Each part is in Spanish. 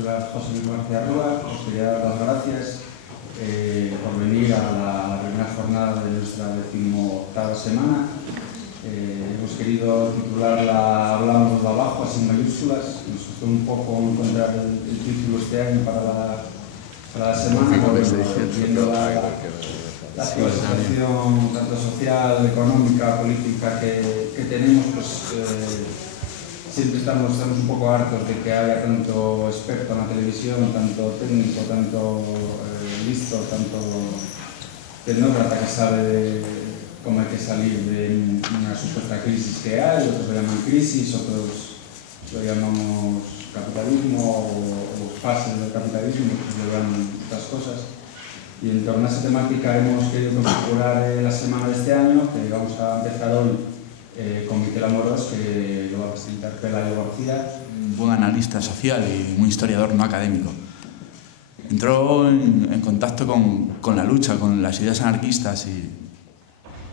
particular José Luis García Rúa, os quería dar las gracias por venir a la primera jornada de nuestra 18ª semana. Hemos querido titularla Hablamos de abajo, así en mayúsculas. Nos costó un poco encontrar el título este año para la semana, viendo la situación tanto social, económica, política que tenemos, pues siempre estamos un poco hartos de que haya tanto experto en la televisión, tanto técnico, tanto listo, tanto tecnócrata que sabe de cómo hay que salir de una supuesta crisis que hay. Otros lo llaman crisis, otros lo llamamos capitalismo o fases del capitalismo, otros lo llaman otras cosas. Y en torno a esa temática hemos querido configurar la semana de este año, que vamos a empezar hoy con Miquel Amorós, que lo va a presentar Pelayo García. Un buen analista social y un historiador no académico. Entró en contacto con la lucha, con las ideas anarquistas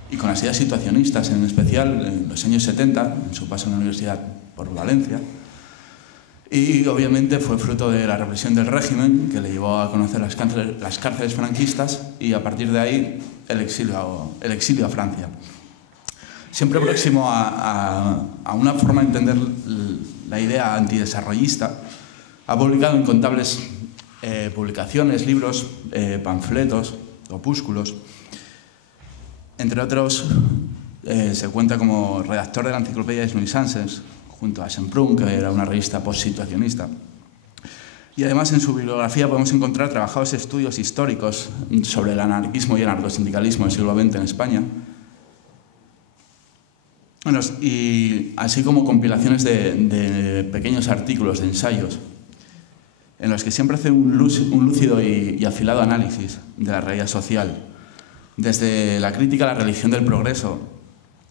y con las ideas situacionistas, en especial en los años 70, en su paso en la Universidad por Valencia. Y obviamente fue fruto de la represión del régimen, que le llevó a conocer las cárceles franquistas y a partir de ahí el exilio a Francia. Siempre próximo a una forma de entender la idea antidesarrollista, ha publicado incontables publicaciones, libros, panfletos, opúsculos. Entre otros, se cuenta como redactor de la enciclopedia des Nuisances, junto a Semprún, que era una revista postsituacionista. Y además en su bibliografía podemos encontrar trabajados estudios históricos sobre el anarquismo y el anarcosindicalismo del siglo XX en España, y así como compilaciones de pequeños artículos, de ensayos, en los que siempre hace un lúcido y afilado análisis de la realidad social, desde la crítica a la religión del progreso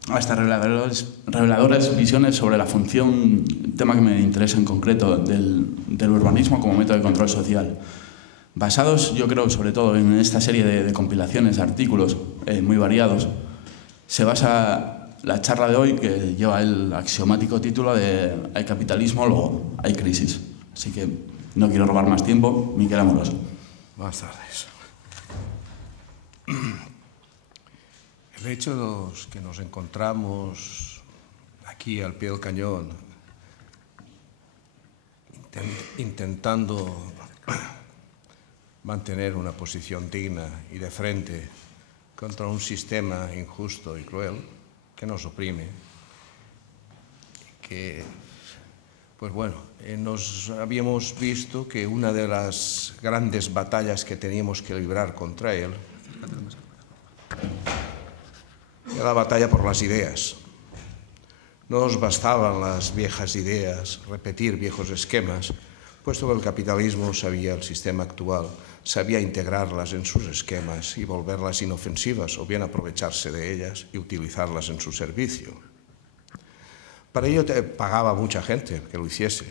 hasta reveladoras visiones sobre la función, tema que me interesa en concreto, del urbanismo como método de control social. Basados, yo creo, sobre todo en esta serie de compilaciones, artículos muy variados, se basa la charla de hoy, que lleva el axiomático título de Hay capitalismo, luego hay crisis. Así que no quiero robar más tiempo. Miquel Amorós. Buenas tardes. El hecho de que nos encontramos aquí al pie del cañón intentando mantener una posición digna y de frente contra un sistema injusto y cruel que nos oprime, que, pues bueno, nos habíamos visto que una de las grandes batallas que teníamos que librar contra él era la batalla por las ideas. No nos bastaban las viejas ideas, repetir viejos esquemas, puesto que el capitalismo sabía, el sistema actual, sabía integrarlas en sus esquemas y volverlas inofensivas o bien aprovecharse de ellas y utilizarlas en su servicio. Para ello pagaba mucha gente que lo hiciese.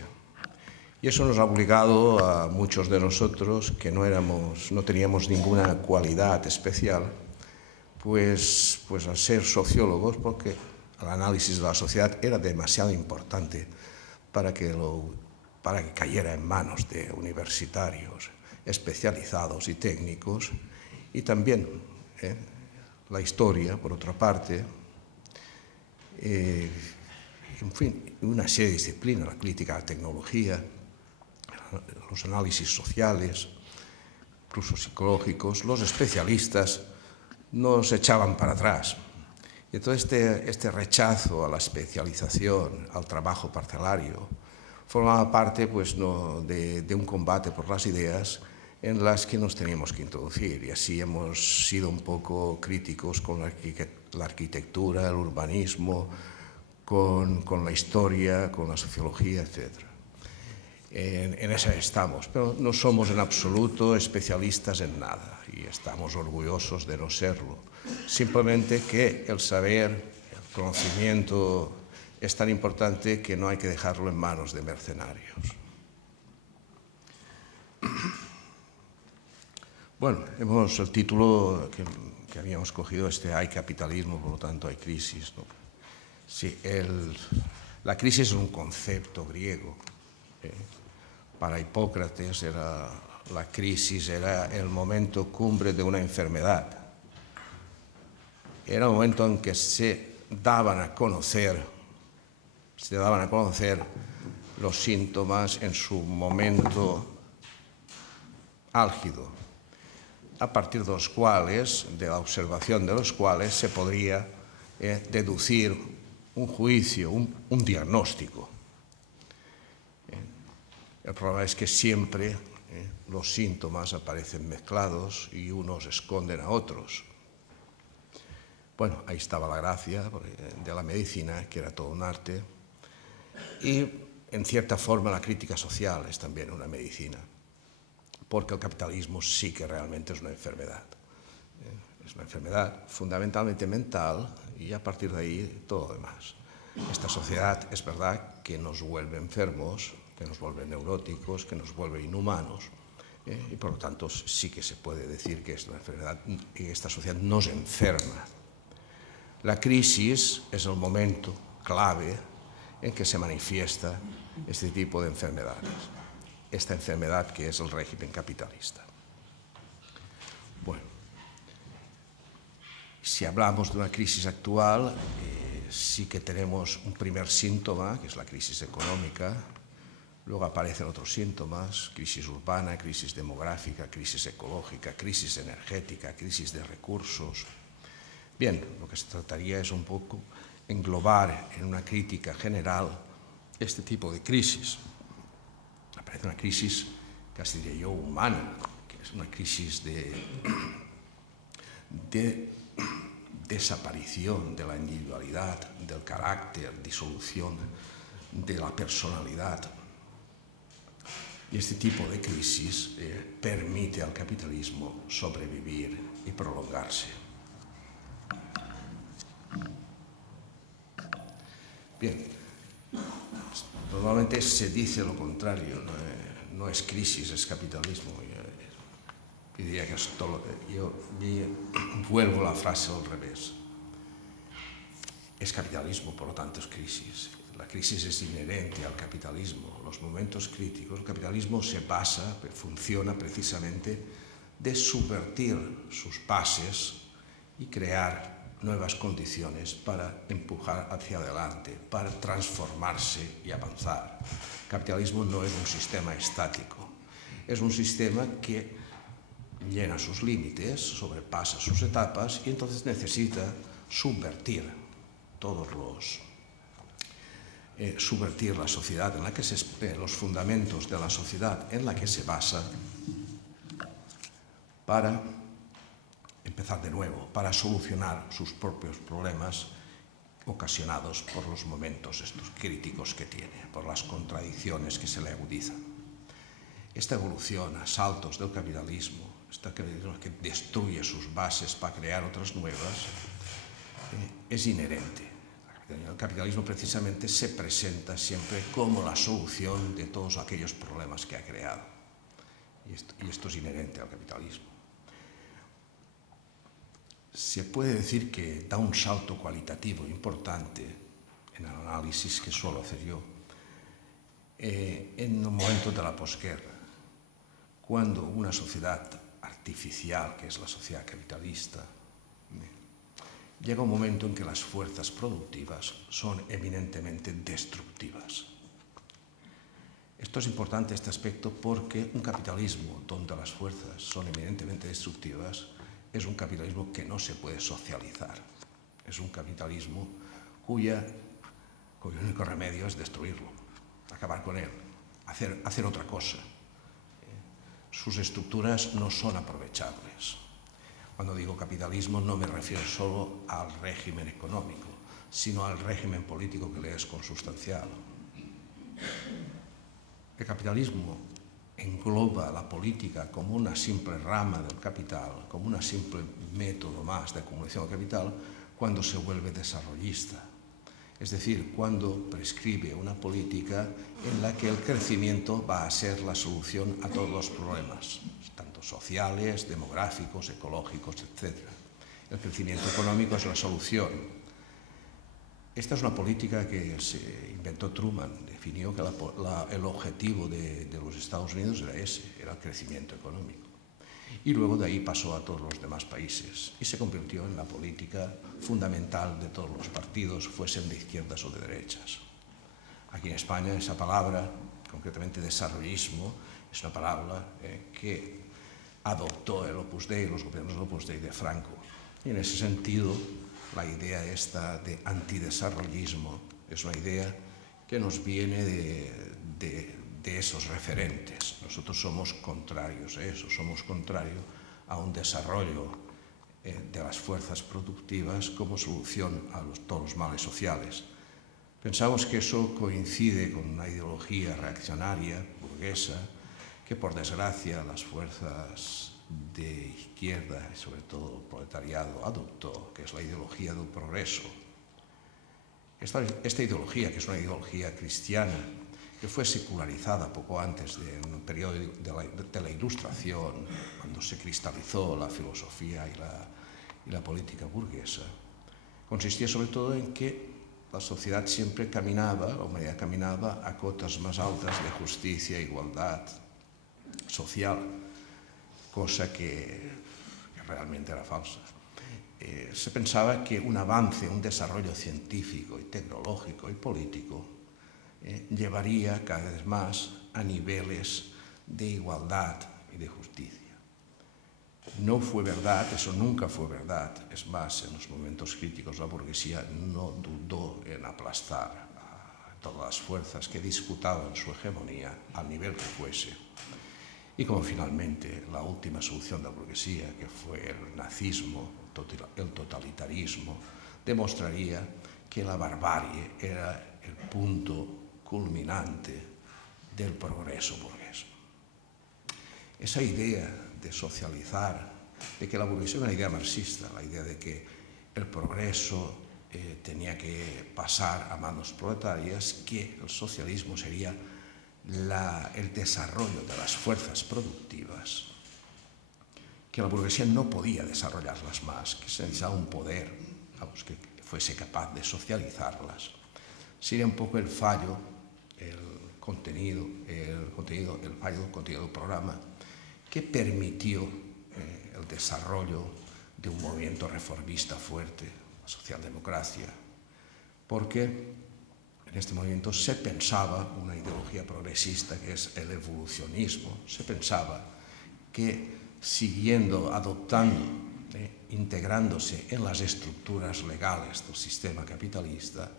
Y eso nos ha obligado a muchos de nosotros que no teníamos ninguna cualidad especial, pues a ser sociólogos, porque el análisis de la sociedad era demasiado importante para que cayera en manos de universitarios especializados y técnicos. Y también la historia, por otra parte, en fin, una serie de disciplinas, la crítica a la tecnología, los análisis sociales, incluso psicológicos, los especialistas nos echaban para atrás. Y entonces este rechazo a la especialización, al trabajo parcelario, formaba parte pues, de un combate por las ideas en las que nos teníamos que introducir. Y así hemos sido un poco críticos con la arquitectura, el urbanismo, con la historia, con la sociología, etc. En esa estamos, pero no somos en absoluto especialistas en nada y estamos orgullosos de no serlo. Simplemente que el saber, el conocimiento es tan importante que no hay que dejarlo en manos de mercenarios. Bueno, el título que habíamos cogido, hay capitalismo, por lo tanto hay crisis, ¿no? Sí, la crisis es un concepto griego. Para Hipócrates la crisis era el momento cumbre de una enfermedad. Era el momento en que se daban a conocer los síntomas en su momento álgido, a partir de los cuales, de la observación de los cuales, se podría deducir un juicio, un diagnóstico. El problema es que siempre los síntomas aparecen mezclados y unos esconden a otros. Bueno, ahí estaba la gracia de la medicina, que era todo un arte, y en cierta forma la crítica social es también una medicina, porque el capitalismo sí que realmente es una enfermedad. Es una enfermedad fundamentalmente mental y a partir de ahí todo lo demás. Esta sociedad es verdad que nos vuelve enfermos, que nos vuelve neuróticos, que nos vuelve inhumanos, y por lo tanto sí que se puede decir que es una enfermedad y esta sociedad nos enferma. La crisis es el momento clave en que se manifiesta este tipo de enfermedades, esta enfermedad que es el régimen capitalista. Bueno, si hablamos de una crisis actual, sí que tenemos un primer síntoma, que es la crisis económica. Luego aparecen otros síntomas: crisis urbana, crisis demográfica, crisis ecológica, crisis energética, crisis de recursos. Bien, lo que se trataría es un poco englobar en una crítica general este tipo de crisis. Aparece una crisis, casi diría yo, humana, que es una crisis de desaparición de la individualidad, del carácter, disolución de la personalidad. Y este tipo de crisis permite al capitalismo sobrevivir y prolongarse. Bien, normalmente se dice lo contrario, no es crisis, es capitalismo. Yo diría que es todo, yo vuelvo la frase al revés. Es capitalismo, por lo tanto es crisis. La crisis es inherente al capitalismo. Los momentos críticos, el capitalismo funciona precisamente de subvertir sus bases y crear nuevas condiciones para empujar hacia adelante, para transformarse y avanzar. El capitalismo no es un sistema estático, es un sistema que llena sus límites, sobrepasa sus etapas y entonces necesita subvertir subvertir la sociedad en la que los fundamentos de la sociedad en la que se basa, para empezar de nuevo, para solucionar sus propios problemas ocasionados por los momentos estos críticos que tiene, por las contradicciones que se le agudizan. Esta evolución a saltos del capitalismo, esta capitalismo que destruye sus bases para crear otras nuevas, es inherente. El capitalismo precisamente se presenta siempre como la solución de todos aquellos problemas que ha creado. Y esto es inherente al capitalismo. Se puede decir que da un salto cualitativo importante en el análisis que suelo hacer yo en el momento de la posguerra, cuando una sociedad artificial, que es la sociedad capitalista, llega un momento en que las fuerzas productivas son eminentemente destructivas. Esto es importante, este aspecto, porque un capitalismo donde las fuerzas son eminentemente destructivas es un capitalismo que no se puede socializar. Es un capitalismo cuyo único remedio es destruirlo, acabar con él, hacer otra cosa. Sus estructuras no son aprovechables. Cuando digo capitalismo no me refiero solo al régimen económico, sino al régimen político que le es consustancial. El capitalismo engloba la política como una simple rama del capital, como un simple método más de acumulación del capital, cuando se vuelve desarrollista. Es decir, cuando prescribe una política en la que el crecimiento va a ser la solución a todos los problemas, tanto sociales, demográficos, ecológicos, etc. El crecimiento económico es la solución. Esta es una política que se inventó Truman, definió que el objetivo de los Estados Unidos era ese, era el crecimiento económico. Y luego de ahí pasó a todos los demás países y se convirtió en la política fundamental de todos los partidos, fuesen de izquierdas o de derechas. Aquí en España esa palabra, concretamente desarrollismo, es una palabra que adoptó el Opus Dei, los gobiernos del Opus Dei de Franco. Y en ese sentido, la idea esta de antidesarrollismo es una idea que nos viene de esos referentes. Nosotros somos contrarios a eso, somos contrarios a un desarrollo de las fuerzas productivas como solución a todos los males sociales. Pensamos que eso coincide con una ideología reaccionaria, burguesa, que por desgracia las fuerzas de izquierda y sobre todo el proletariado adoptó, que es la ideología del progreso. Esta ideología, que es una ideología cristiana, que fue secularizada poco antes de un periodo de la Ilustración, cuando se cristalizó la filosofía y la política burguesa, consistía sobre todo en que la sociedad siempre caminaba, la humanidad caminaba a cotas más altas de justicia e igualdad social, cosa que realmente era falsa. Se pensaba que un avance, un desarrollo científico y tecnológico y político llevaría cada vez más a niveles de igualdad y de justicia. No fue verdad, eso nunca fue verdad. Es más, en los momentos críticos la burguesía no dudó en aplastar a todas las fuerzas que disputaban su hegemonía al nivel que fuese. Y como finalmente la última solución de la burguesía, que fue el nazismo, el totalitarismo, demostraría que la barbarie era el punto culminante del progreso burgués. Esa idea de socializar, de que la burguesía era una idea marxista, la idea de que el progreso tenía que pasar a manos proletarias, que el socialismo sería el desarrollo de las fuerzas productivas, que la burguesía no podía desarrollarlas más, que se necesitaba un poder que fuese capaz de socializarlas. Sería un poco el fallo, el fallo del contenido del programa, que permitió el desarrollo de un movimiento reformista fuerte, la socialdemocracia, porque en este movimiento se pensaba una ideología progresista que es el evolucionismo, se pensaba que siguiendo, adoptando, integrándose en las estructuras legales del sistema capitalista,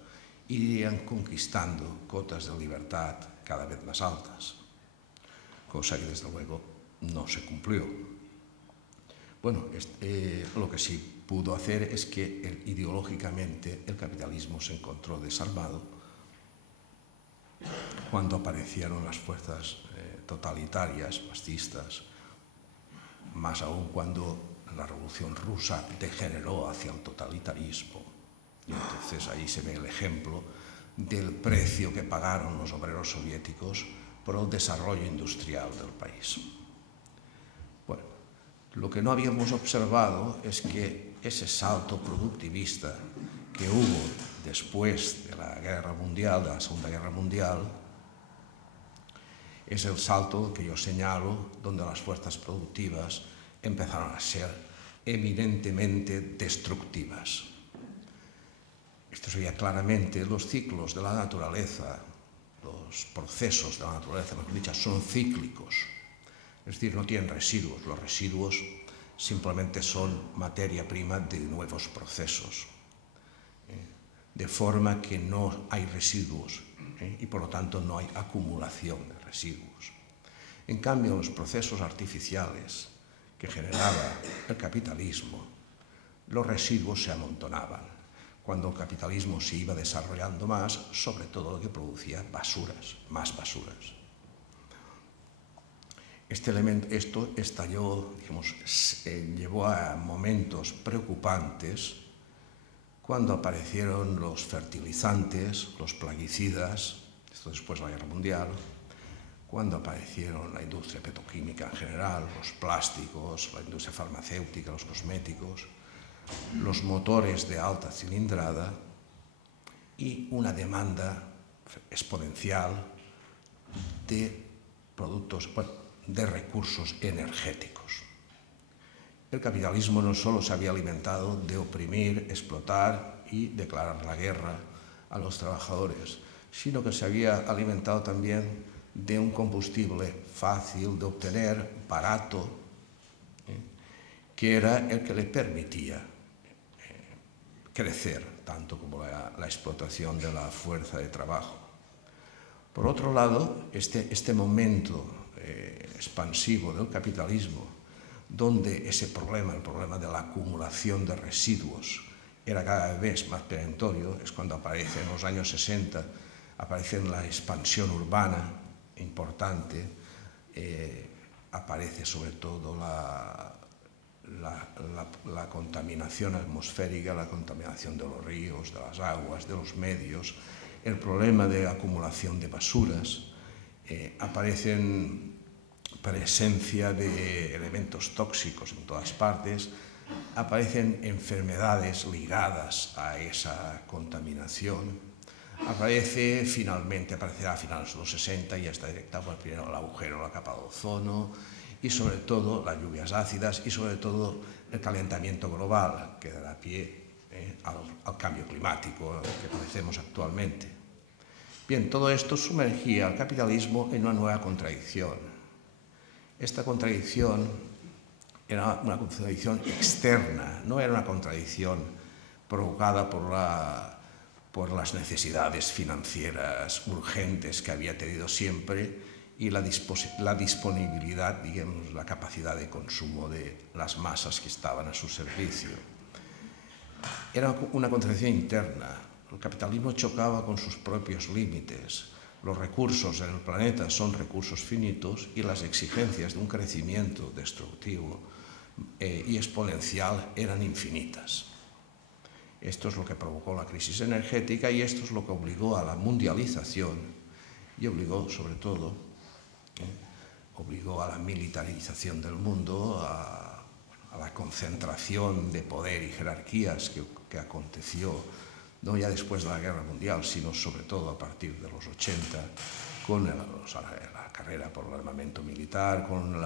irían conquistando cotas de libertad cada vez más altas, cosa que desde luego no se cumplió. Bueno, lo que sí pudo hacer es que ideológicamente el capitalismo se encontró desarmado cuando aparecieron las fuerzas totalitarias, fascistas, más aún cuando la Revolución Rusa degeneró hacia el totalitarismo. Y entonces ahí se ve el ejemplo del precio que pagaron los obreros soviéticos por el desarrollo industrial del país. Bueno, lo que no habíamos observado es que ese salto productivista que hubo después de la Guerra Mundial, de la Segunda Guerra Mundial, es el salto que yo señalo donde las fuerzas productivas empezaron a ser eminentemente destructivas. Esto sería claramente los ciclos de la naturaleza, los procesos de la naturaleza, mejor dicho, son cíclicos. Es decir, no tienen residuos. Los residuos simplemente son materia prima de nuevos procesos. De forma que no hay residuos y por lo tanto no hay acumulación de residuos. En cambio, los procesos artificiales que generaba el capitalismo, los residuos se amontonaban. Cuando el capitalismo se iba desarrollando más, sobre todo lo que producía basuras, más basuras. Esto estalló, digamos, llevó a momentos preocupantes cuando aparecieron los fertilizantes, los plaguicidas, esto después de la Guerra Mundial, cuando aparecieron la industria petroquímica en general, los plásticos, la industria farmacéutica, los cosméticos, los motores de alta cilindrada, y una demanda exponencial de productos, de recursos energéticos. El capitalismo no solo se había alimentado de oprimir, explotar y declarar la guerra a los trabajadores, sino que se había alimentado también de un combustible fácil de obtener, barato, que era el que le permitía crecer, tanto como la explotación de la fuerza de trabajo. Por otro lado, este momento expansivo del capitalismo, donde ese problema, el problema de la acumulación de residuos, era cada vez más perentorio, es cuando aparece en los años 60, aparece la expansión urbana importante, aparece sobre todo la contaminación atmosférica, la contaminación de los ríos, de las aguas, de los medios, el problema de acumulación de basuras, aparecen presencia de elementos tóxicos en todas partes, aparecen enfermedades ligadas a esa contaminación, aparecerá a finales de los 60 y está directado por primero el agujero, la capa de ozono y sobre todo las lluvias ácidas y sobre todo el calentamiento global que dará pie al cambio climático que padecemos actualmente. Bien, todo esto sumergía al capitalismo en una nueva contradicción. Esta contradicción era una contradicción externa, no era una contradicción provocada por las necesidades financieras urgentes que había tenido siempre y la disponibilidad, digamos, la capacidad de consumo de las masas que estaban a su servicio. Era una contradicción interna. El capitalismo chocaba con sus propios límites. Los recursos en el planeta son recursos finitos y las exigencias de un crecimiento destructivo y exponencial eran infinitas. Esto es lo que provocó la crisis energética y esto es lo que obligó a la mundialización y obligó, sobre todo, a la militarización del mundo, a la concentración de poder y jerarquías que aconteció no ya después de la Guerra Mundial, sino sobre todo a partir de los 80, con la carrera por el armamento militar, con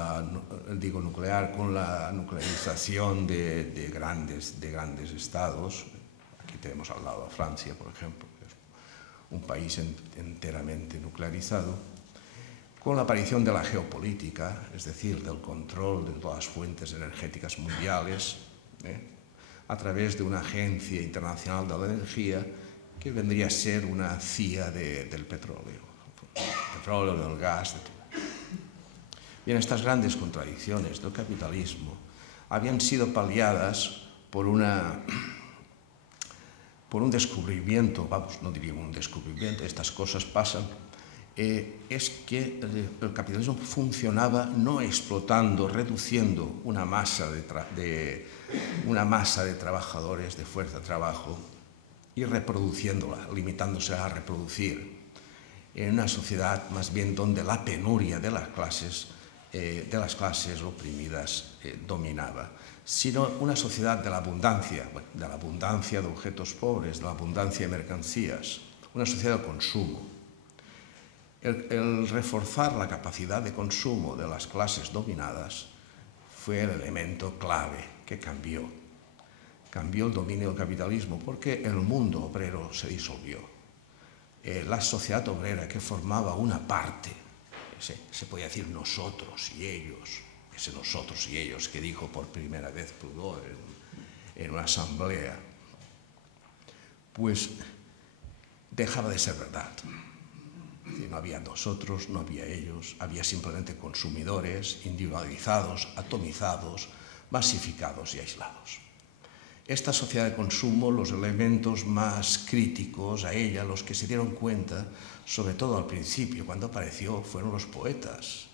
nuclear, con la nuclearización de grandes estados. Aquí tenemos al lado a Francia, por ejemplo, que es un país enteramente nuclearizado, con la aparición de la geopolítica, es decir, del control de todas las fuentes energéticas mundiales, a través de una agencia internacional de la energía que vendría a ser una CIA del petróleo, del gas, de todo. Bien, estas grandes contradicciones del capitalismo habían sido paliadas por un descubrimiento, vamos, no diría un descubrimiento, estas cosas pasan, es que el capitalismo funcionaba no explotando, reduciendo una masa de trabajadores, de fuerza de trabajo, y reproduciéndola, limitándose a reproducir, en una sociedad más bien donde la penuria de las clases oprimidas dominaba, sino una sociedad de la abundancia de objetos pobres, de la abundancia de mercancías, una sociedad de consumo. El reforzar la capacidad de consumo de las clases dominadas fue el elemento clave que cambió el dominio del capitalismo, porque el mundo obrero se disolvió. La sociedad obrera, que formaba una parte, se podía decir nosotros y ellos, ese nosotros y ellos que dijo por primera vez Proudhon en una asamblea, pues dejaba de ser verdad. No había nosotros, no había ellos, había simplemente consumidores individualizados, atomizados, masificados y aislados. Esta sociedad de consumo, los elementos más críticos a ella, los que se dieron cuenta, sobre todo al principio, cuando apareció, fueron los poetas.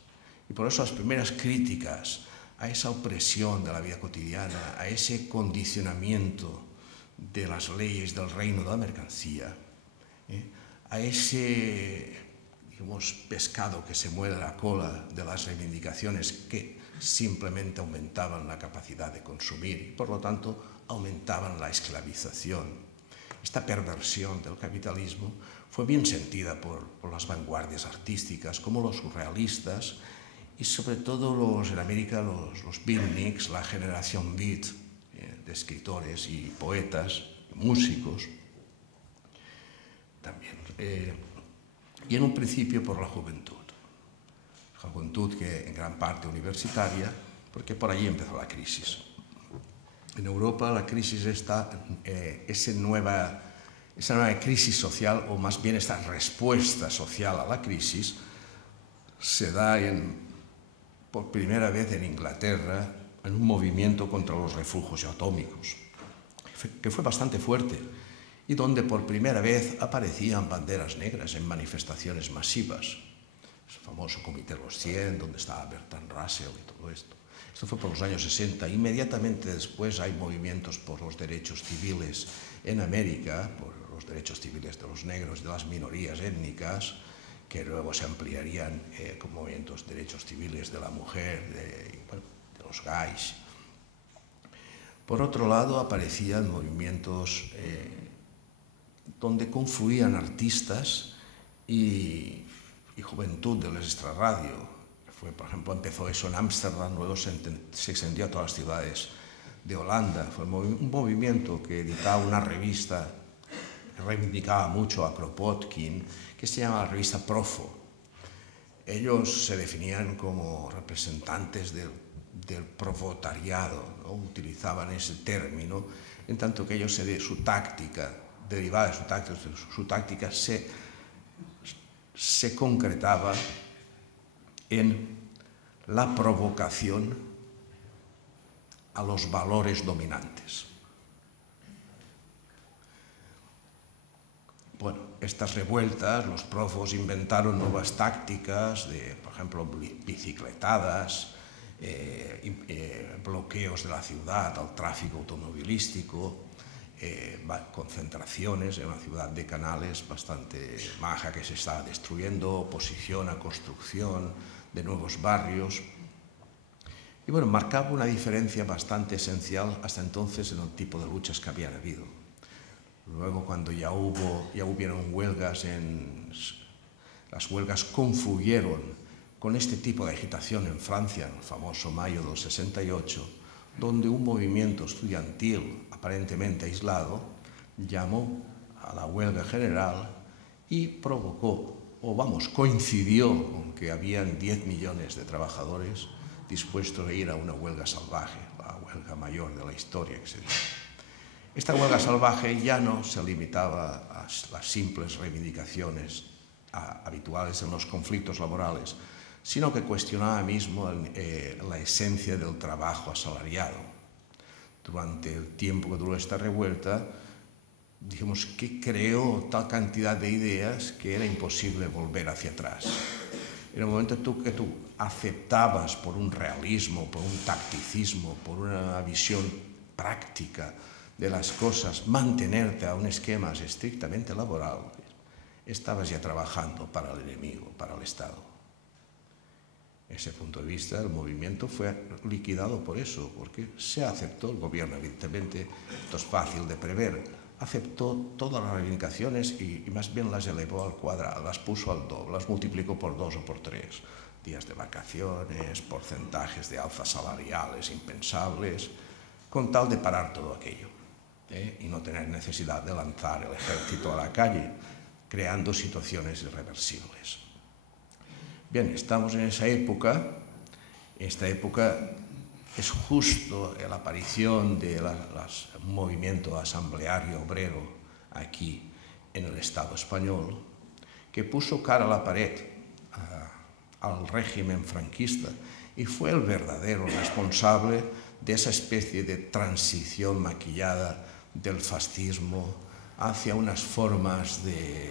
Y por eso las primeras críticas a esa opresión de la vida cotidiana, a ese condicionamiento de las leyes del reino de la mercancía, a ese, digamos, pescado que se mueve la cola de las reivindicaciones que simplemente aumentaban la capacidad de consumir y, por lo tanto, aumentaban la esclavización. esta perversión del capitalismo fue bien sentida por las vanguardias artísticas, como los surrealistas y sobre todo en América los beatniks, la generación beat, de escritores y poetas, músicos también. Y en un principio por la juventud que en gran parte universitaria, porque por allí empezó la crisis. En Europa la crisis está, esa nueva crisis social, o más bien esta respuesta social a la crisis, se da por primera vez en Inglaterra en un movimiento contra los refugios atómicos, que fue bastante fuerte, y donde por primera vez aparecían banderas negras en manifestaciones masivas. El famoso Comité de los 100, donde estaba Bertrand Russell y todo esto. Esto fue por los años 60. Inmediatamente después hay movimientos por los derechos civiles en América, por los derechos civiles de los negros, de las minorías étnicas, que luego se ampliarían con movimientos de derechos civiles de la mujer, de los gays. Por otro lado, aparecían movimientos donde confluían artistas y juventud del extrarradio. Por ejemplo, empezó eso en Ámsterdam, luego se extendió a todas las ciudades de Holanda. Fue un movimiento que editaba una revista que reivindicaba mucho a Kropotkin, que se llama la revista Profo. Ellos se definían como representantes del proletariado, ¿no? Utilizaban ese término, en tanto que ellos su táctica, derivada de su táctica se concretaba en la provocación a los valores dominantes. Bueno, estas revueltas, los profos inventaron nuevas tácticas de, por ejemplo, bicicletadas, bloqueos de la ciudad al tráfico automovilístico, concentraciones en una ciudad de Canales bastante maja que se estaba destruyendo, oposición a construcción de nuevos barrios. Y bueno, marcaba una diferencia bastante esencial hasta entonces en el tipo de luchas que habían habido. Luego, cuando ya hubieron huelgas, las huelgas confluyeron con este tipo de agitación en Francia, en el famoso mayo del 68, donde un movimiento estudiantil aparentemente aislado llamó a la huelga general y provocó, coincidió con que habían 10 millones de trabajadores dispuestos a ir a una huelga salvaje, la huelga mayor de la historia que se dice. Esta huelga salvaje ya no se limitaba a las simples reivindicaciones habituales en los conflictos laborales, sino que cuestionaba mismo la esencia del trabajo asalariado. Durante el tiempo que duró esta revuelta, dijimos que creó tal cantidad de ideas que era imposible volver hacia atrás. En el momento que tú aceptabas por un realismo, por un tacticismo, por una visión práctica de las cosas, mantenerte a un esquema estrictamente laboral, estabas ya trabajando para el enemigo, para el Estado. Desde ese punto de vista, el movimiento fue liquidado por eso, porque se aceptó, el gobierno evidentemente, esto es fácil de prever, aceptó todas las reivindicaciones y más bien las elevó al cuadrado, las puso al doble, las multiplicó por 2 o por 3. Días de vacaciones, porcentajes de alzas salariales impensables, con tal de parar todo aquello, y no tener necesidad de lanzar el ejército a la calle, creando situaciones irreversibles. Bien, estamos en esa época. Esta época es justo la aparición del movimiento asambleario obrero aquí en el Estado español, que puso cara a la pared al régimen franquista y fue el verdadero responsable de esa especie de transición maquillada del fascismo hacia unas formas de,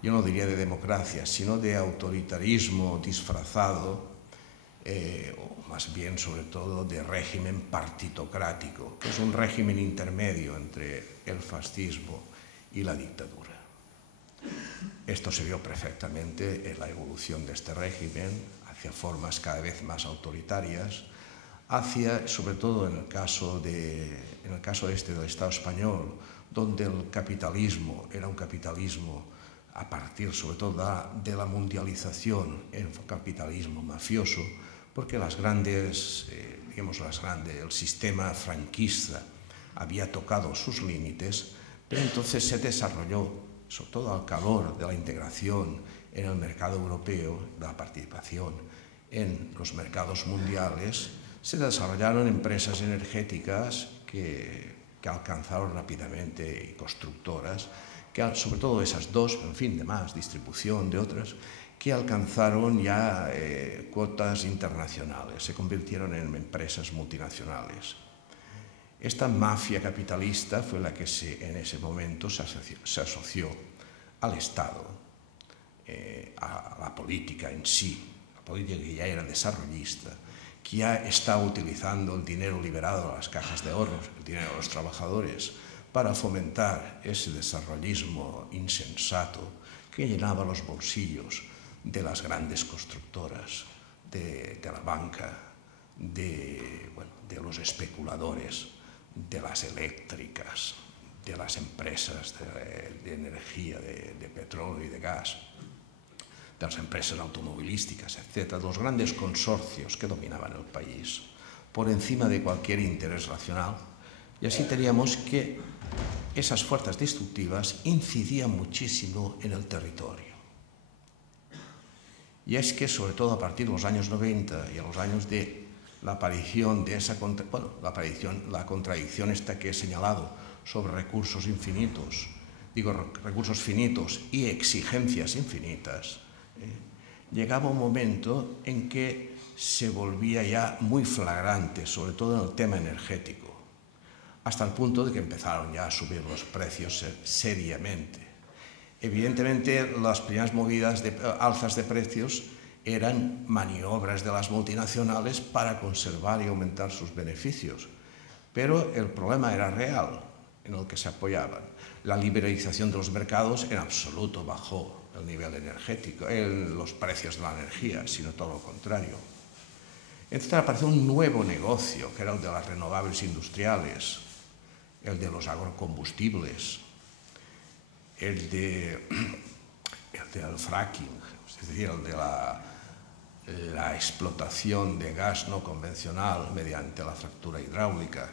yo no diría de democracia, sino de autoritarismo disfrazado, o más bien, sobre todo, de régimen partitocrático, que es un régimen intermedio entre el fascismo y la dictadura. Esto se vio perfectamente en la evolución de este régimen hacia formas cada vez más autoritarias, hacia, sobre todo en el caso este del Estado español, donde el capitalismo era un capitalismo a partir sobre todo de la mundialización, era un capitalismo mafioso, porque el sistema franquista había tocado sus límites, pero entonces se desarrolló, sobre todo al calor de la integración en el mercado europeo, de la participación en los mercados mundiales, se desarrollaron empresas energéticas que alcanzaron rápidamente, y constructoras, sobre todo esas dos, en fin, de más, distribución de otras, que alcanzaron ya cuotas internacionales, se convirtieron en empresas multinacionales. Esta mafia capitalista fue la que en ese momento se asoció al Estado, a la política en sí, la política que ya era desarrollista, que ya está utilizando el dinero liberado de las cajas de ahorros, el dinero de los trabajadores, para fomentar ese desarrollismo insensato que llenaba los bolsillos de las grandes constructoras, de la banca, de los especuladores, de las eléctricas, de las empresas de energía, de petróleo y de gas, de las empresas automovilísticas, etc., los grandes consorcios que dominaban el país, por encima de cualquier interés racional. Y así teníamos que esas fuerzas destructivas incidían muchísimo en el territorio. Y es que, sobre todo a partir de los años 90 y a los años de la aparición de esa la contradicción esta que he señalado sobre recursos infinitos, recursos finitos y exigencias infinitas, llegaba un momento en que se volvía ya muy flagrante, sobre todo en el tema energético, hasta el punto de que empezaron ya a subir los precios seriamente. Evidentemente, las primeras movidas de alzas de precios eran maniobras de las multinacionales para conservar y aumentar sus beneficios, pero el problema era real, en el que se apoyaban. La liberalización de los mercados en absoluto bajó el nivel energético, los precios de la energía, sino todo lo contrario. Entonces apareció un nuevo negocio, que era el de las renovables industriales, el de los agrocombustibles, el del fracking, es decir, el de la explotación de gas no convencional mediante la fractura hidráulica.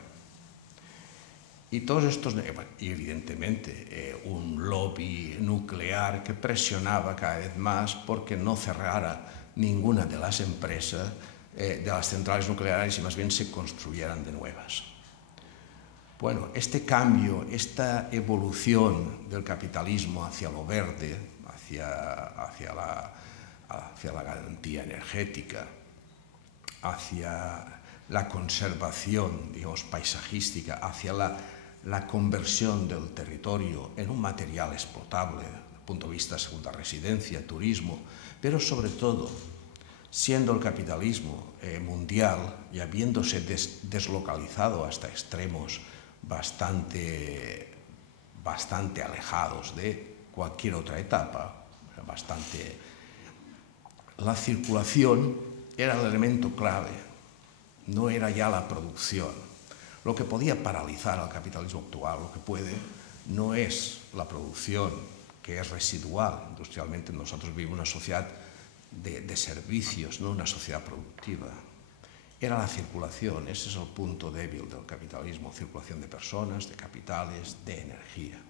Y todos estos, y evidentemente un lobby nuclear que presionaba cada vez más porque no cerrara ninguna de las empresas de las centrales nucleares y más bien se construyeran de nuevas. Bueno, este cambio, esta evolución del capitalismo hacia lo verde, hacia la garantía energética, hacia la conservación, digamos, paisajística, hacia la conversión del territorio en un material explotable desde el punto de vista de segunda residencia, turismo, pero sobre todo, siendo el capitalismo mundial y habiéndose deslocalizado hasta extremos bastante alejados de cualquier otra etapa, la circulación era el elemento clave, no era ya la producción. Lo que podía paralizar al capitalismo actual, lo que puede, no es la producción, que es residual. Industrialmente nosotros vivimos una sociedad de servicios, no una sociedad productiva. Era la circulación, ese es el punto débil del capitalismo, circulación de personas, de capitales, de energía.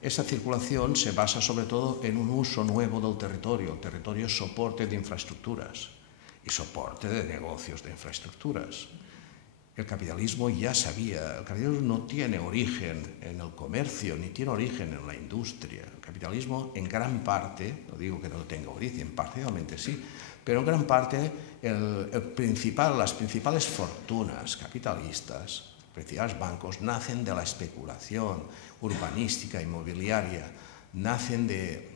Esa circulación se basa sobre todo en un uso nuevo del territorio. El territorio es soporte de infraestructuras y soporte de negocios de infraestructuras. El capitalismo ya sabía, el capitalismo no tiene origen en el comercio, ni tiene origen en la industria. El capitalismo en gran parte, no digo que no tenga origen, parcialmente sí, pero en gran parte las principales fortunas capitalistas, los principales bancos, nacen de la especulación urbanística, inmobiliaria, nacen de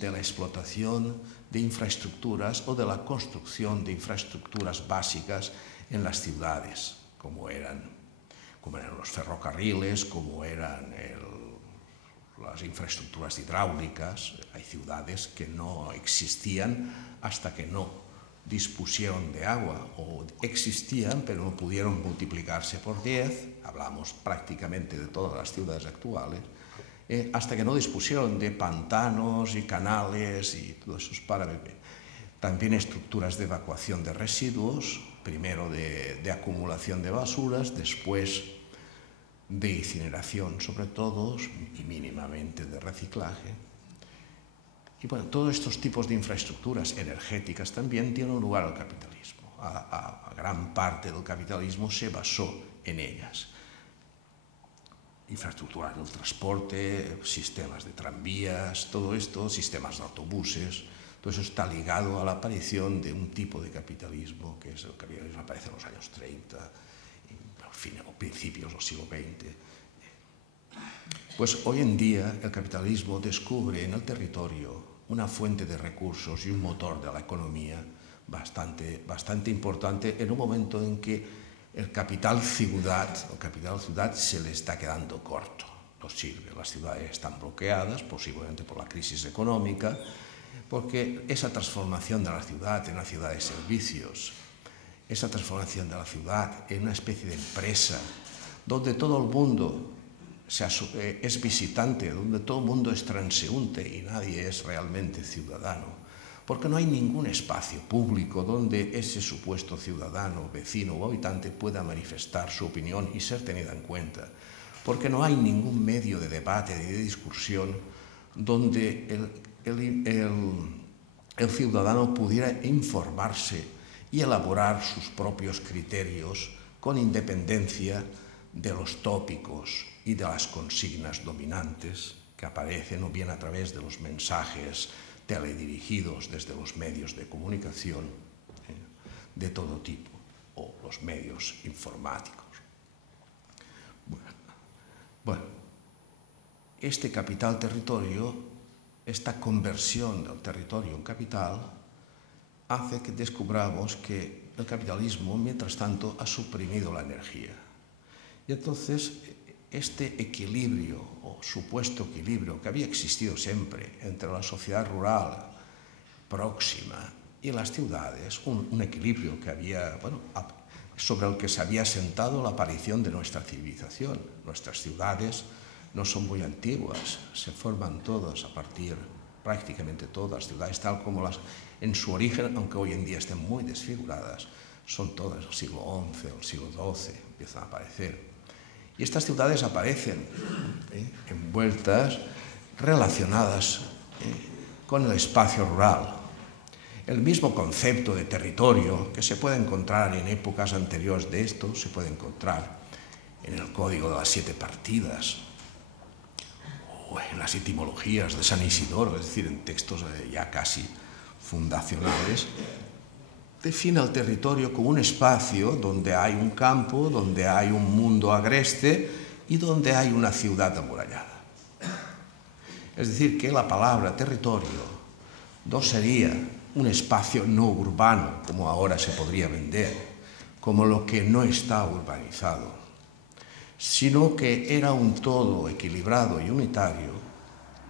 la explotación de infraestructuras o de la construcción de infraestructuras básicas en las ciudades, como eran los ferrocarriles, como eran las infraestructuras hidráulicas. Hay ciudades que no existían hasta que no dispusieron de agua, o existían pero no pudieron multiplicarse por 10, hablamos prácticamente de todas las ciudades actuales, hasta que no dispusieron de pantanos y canales y todo eso para beber. También estructuras de evacuación de residuos, primero de acumulación de basuras, después de incineración sobre todo y mínimamente de reciclaje. Y bueno, todos estos tipos de infraestructuras energéticas también dieron lugar al capitalismo. A gran parte del capitalismo se basó en ellas. Infraestructuras del transporte, sistemas de tranvías, todo esto, sistemas de autobuses, todo eso está ligado a la aparición de un tipo de capitalismo, que es el capitalismo que aparece en los años 30, o principios del siglo XX. Pues hoy en día el capitalismo descubre en el territorio una fuente de recursos y un motor de la economía bastante importante en un momento en que el capital ciudad se le está quedando corto, no sirve. Las ciudades están bloqueadas, posiblemente por la crisis económica, porque esa transformación de la ciudad en una ciudad de servicios, esa transformación de la ciudad en una especie de empresa, donde todo el mundo es visitante, donde todo el mundo es transeúnte y nadie es realmente ciudadano, porque no hay ningún espacio público donde ese supuesto ciudadano, vecino o habitante pueda manifestar su opinión y ser tenida en cuenta, porque no hay ningún medio de debate ni de discusión donde el ciudadano pudiera informarse y elaborar sus propios criterios con independencia de los tópicos y de las consignas dominantes que aparecen o bien a través de los mensajes teledirigidos desde los medios de comunicación de todo tipo o los medios informáticos. Bueno, este capital territorio, esta conversión del territorio en capital, hace que descubramos que el capitalismo, mientras tanto, ha suprimido la energía. Y entonces, este equilibrio, o supuesto equilibrio, que había existido siempre entre la sociedad rural próxima y las ciudades, un equilibrio que había, bueno, sobre el que se había sentado la aparición de nuestra civilización. Nuestras ciudades no son muy antiguas, se forman todas prácticamente todas las ciudades, tal como las en su origen, aunque hoy en día estén muy desfiguradas, son todas del siglo XI, del siglo XII, empiezan a aparecer. Y estas ciudades aparecen envueltas, relacionadas con el espacio rural. El mismo concepto de territorio que se puede encontrar en épocas anteriores de esto, se puede encontrar en el Código de las 7 Partidas, o en las etimologías de San Isidoro, es decir, en textos ya casi fundacionales, define el territorio como un espacio donde hay un campo, donde hay un mundo agreste y donde hay una ciudad amurallada. Es decir, que la palabra territorio no sería un espacio no urbano, como ahora se podría vender, como lo que no está urbanizado, sino que era un todo equilibrado y unitario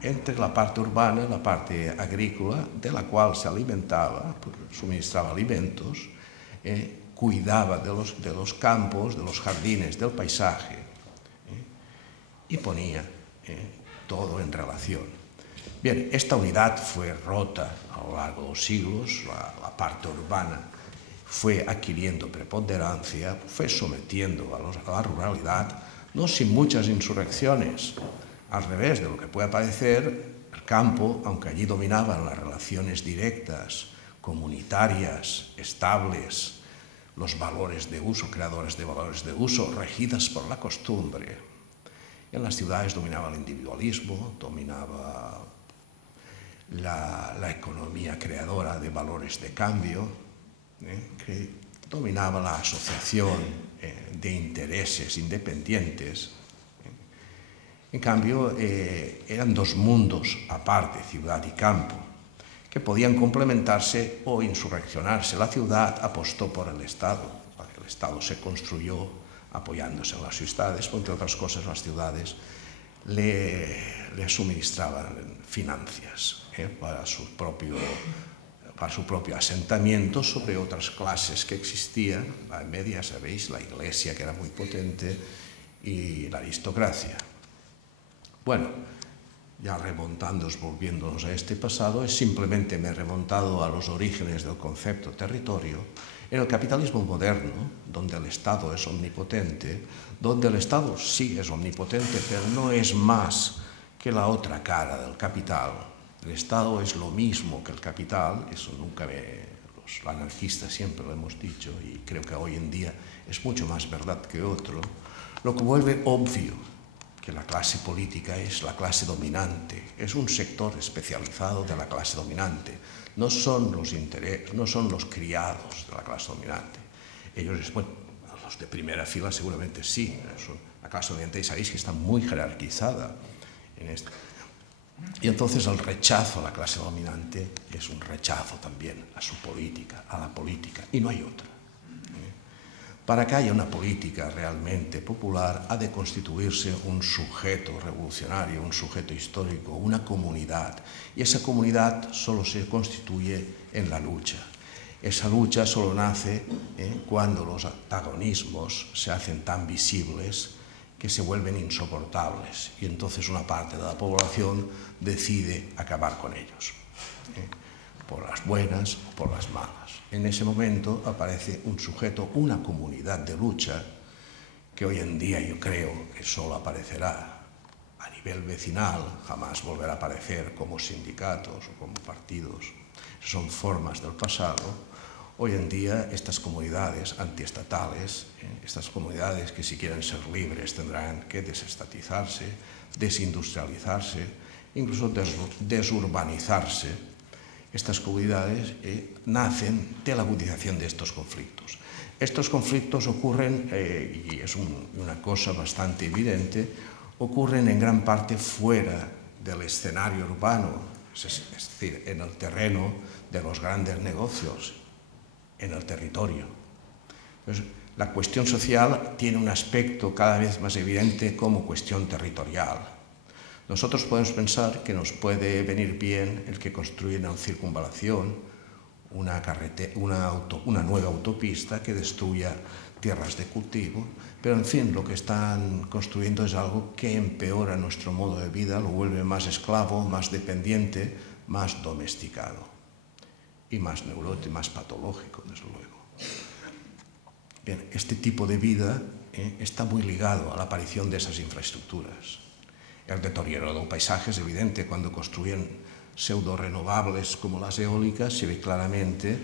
entre la parte urbana y la parte agrícola, de la cual se alimentaba, suministraba alimentos, cuidaba de los campos, de los jardines, del paisaje, y ponía todo en relación. Bien, esta unidad fue rota a lo largo de los siglos, la parte urbana fue adquiriendo preponderancia, fue sometiendo a la ruralidad, no sin muchas insurrecciones. Al revés de lo que puede parecer, el campo, aunque allí dominaban las relaciones directas, comunitarias, estables, los valores de uso, creadores de valores de uso, regidas por la costumbre. En las ciudades dominaba el individualismo, dominaba la economía creadora de valores de cambio, que dominaba la asociación de intereses independientes. En cambio, eran dos mundos aparte, ciudad y campo, que podían complementarse o insurreccionarse. La ciudad apostó por el Estado. El Estado se construyó apoyándose en las ciudades, entre otras cosas las ciudades le suministraban financias para su propio para su propio asentamiento sobre otras clases que existían, la media, sabéis, la iglesia, que era muy potente, y la aristocracia. Bueno, ya remontándonos, volviéndonos a este pasado, simplemente me he remontado a los orígenes del concepto territorio. En el capitalismo moderno, donde el Estado es omnipotente, donde el Estado sí es omnipotente, pero no es más que la otra cara del capital. El Estado es lo mismo que el capital, eso nunca los anarquistas siempre lo hemos dicho, y creo que hoy en día es mucho más verdad que otro, lo que vuelve obvio que la clase política es la clase dominante, es un sector especializado de la clase dominante, no son los criados de la clase dominante. Ellos, bueno, los de primera fila seguramente sí, la clase dominante sabéis que está muy jerarquizada en esto. Y entonces el rechazo a la clase dominante es un rechazo también a su política, a la política, y no hay otra. Para que haya una política realmente popular ha de constituirse un sujeto revolucionario, un sujeto histórico, una comunidad. Y esa comunidad solo se constituye en la lucha. Esa lucha solo nace cuando los antagonismos se hacen tan visibles que se vuelven insoportables. Y entonces una parte de la población decide acabar con ellos, por las buenas o por las malas. En ese momento aparece un sujeto, una comunidad de lucha, que hoy en día yo creo que solo aparecerá a nivel vecinal, jamás volverá a aparecer como sindicatos o como partidos. Son formas del pasado. Hoy en día estas comunidades antiestatales, estas comunidades que si quieren ser libres tendrán que desestatizarse, desindustrializarse, incluso desurbanizarse. Estas comunidades nacen de la agudización de estos conflictos. Estos conflictos ocurren, y es una cosa bastante evidente, ocurren en gran parte fuera del escenario urbano, es decir, en el terreno de los grandes negocios, en el territorio. Entonces, la cuestión social tiene un aspecto cada vez más evidente como cuestión territorial. Nosotros podemos pensar que nos puede venir bien el que construyen en circunvalación una nueva autopista que destruya tierras de cultivo, pero en fin, lo que están construyendo es algo que empeora nuestro modo de vida, lo vuelve más esclavo, más dependiente, más domesticado y más neurótico, más patológico, desde luego. Bien, este tipo de vida está muy ligado a la aparición de esas infraestructuras. El deterioro del paisaje es evidente. Cuando construyen pseudo-renovables como las eólicas, se ve claramente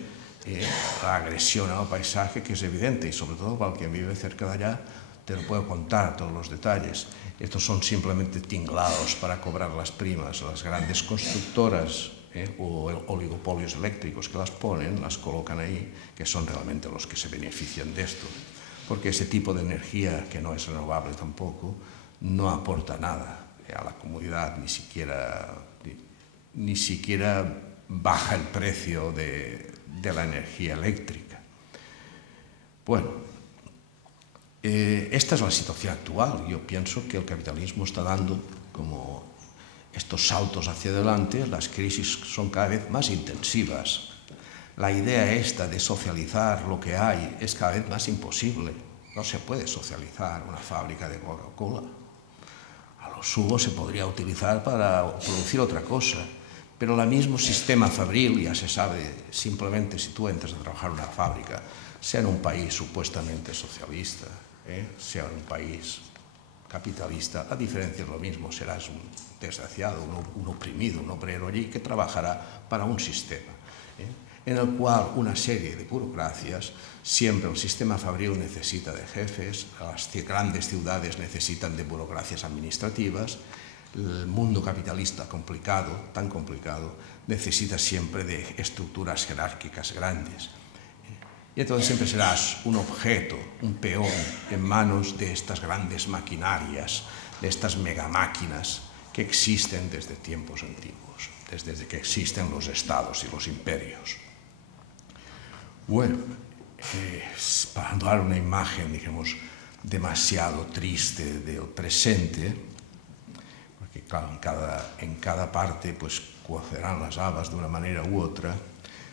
la agresión al paisaje, que es evidente, y sobre todo para quien vive cerca de allá, te lo puedo contar todos los detalles. Estos son simplemente tinglados para cobrar las primas. Las grandes constructoras o oligopolios eléctricos que las ponen, las colocan ahí, que son realmente los que se benefician de esto, porque ese tipo de energía, que no es renovable tampoco, no aporta nada a la comunidad, ni siquiera baja el precio de la energía eléctrica. Bueno, esta es la situación actual. Yo pienso que el capitalismo está dando como estos saltos hacia adelante, las crisis son cada vez más intensivas. La idea esta de socializar lo que hay es cada vez más imposible. No se puede socializar una fábrica de Coca-Cola. A lo sumo se podría utilizar para producir otra cosa, pero el mismo sistema fabril, ya se sabe, simplemente si tú entras a trabajar en una fábrica, sea en un país supuestamente socialista, sea en un país capitalista, la diferencia es lo mismo, serás un desgraciado, un oprimido, un obrero allí que trabajará para un sistema, en el cual una serie de burocracias, siempre el sistema fabril necesita de jefes, las grandes ciudades necesitan de burocracias administrativas, el mundo capitalista complicado, tan complicado, necesita siempre de estructuras jerárquicas grandes. Y entonces siempre serás un objeto, un peón en manos de estas grandes maquinarias, de estas megamáquinas que existen desde tiempos antiguos, desde que existen los estados y los imperios. Bueno, para dar una imagen, digamos, demasiado triste del presente, porque claro, en cada parte pues cocerán las habas de una manera u otra,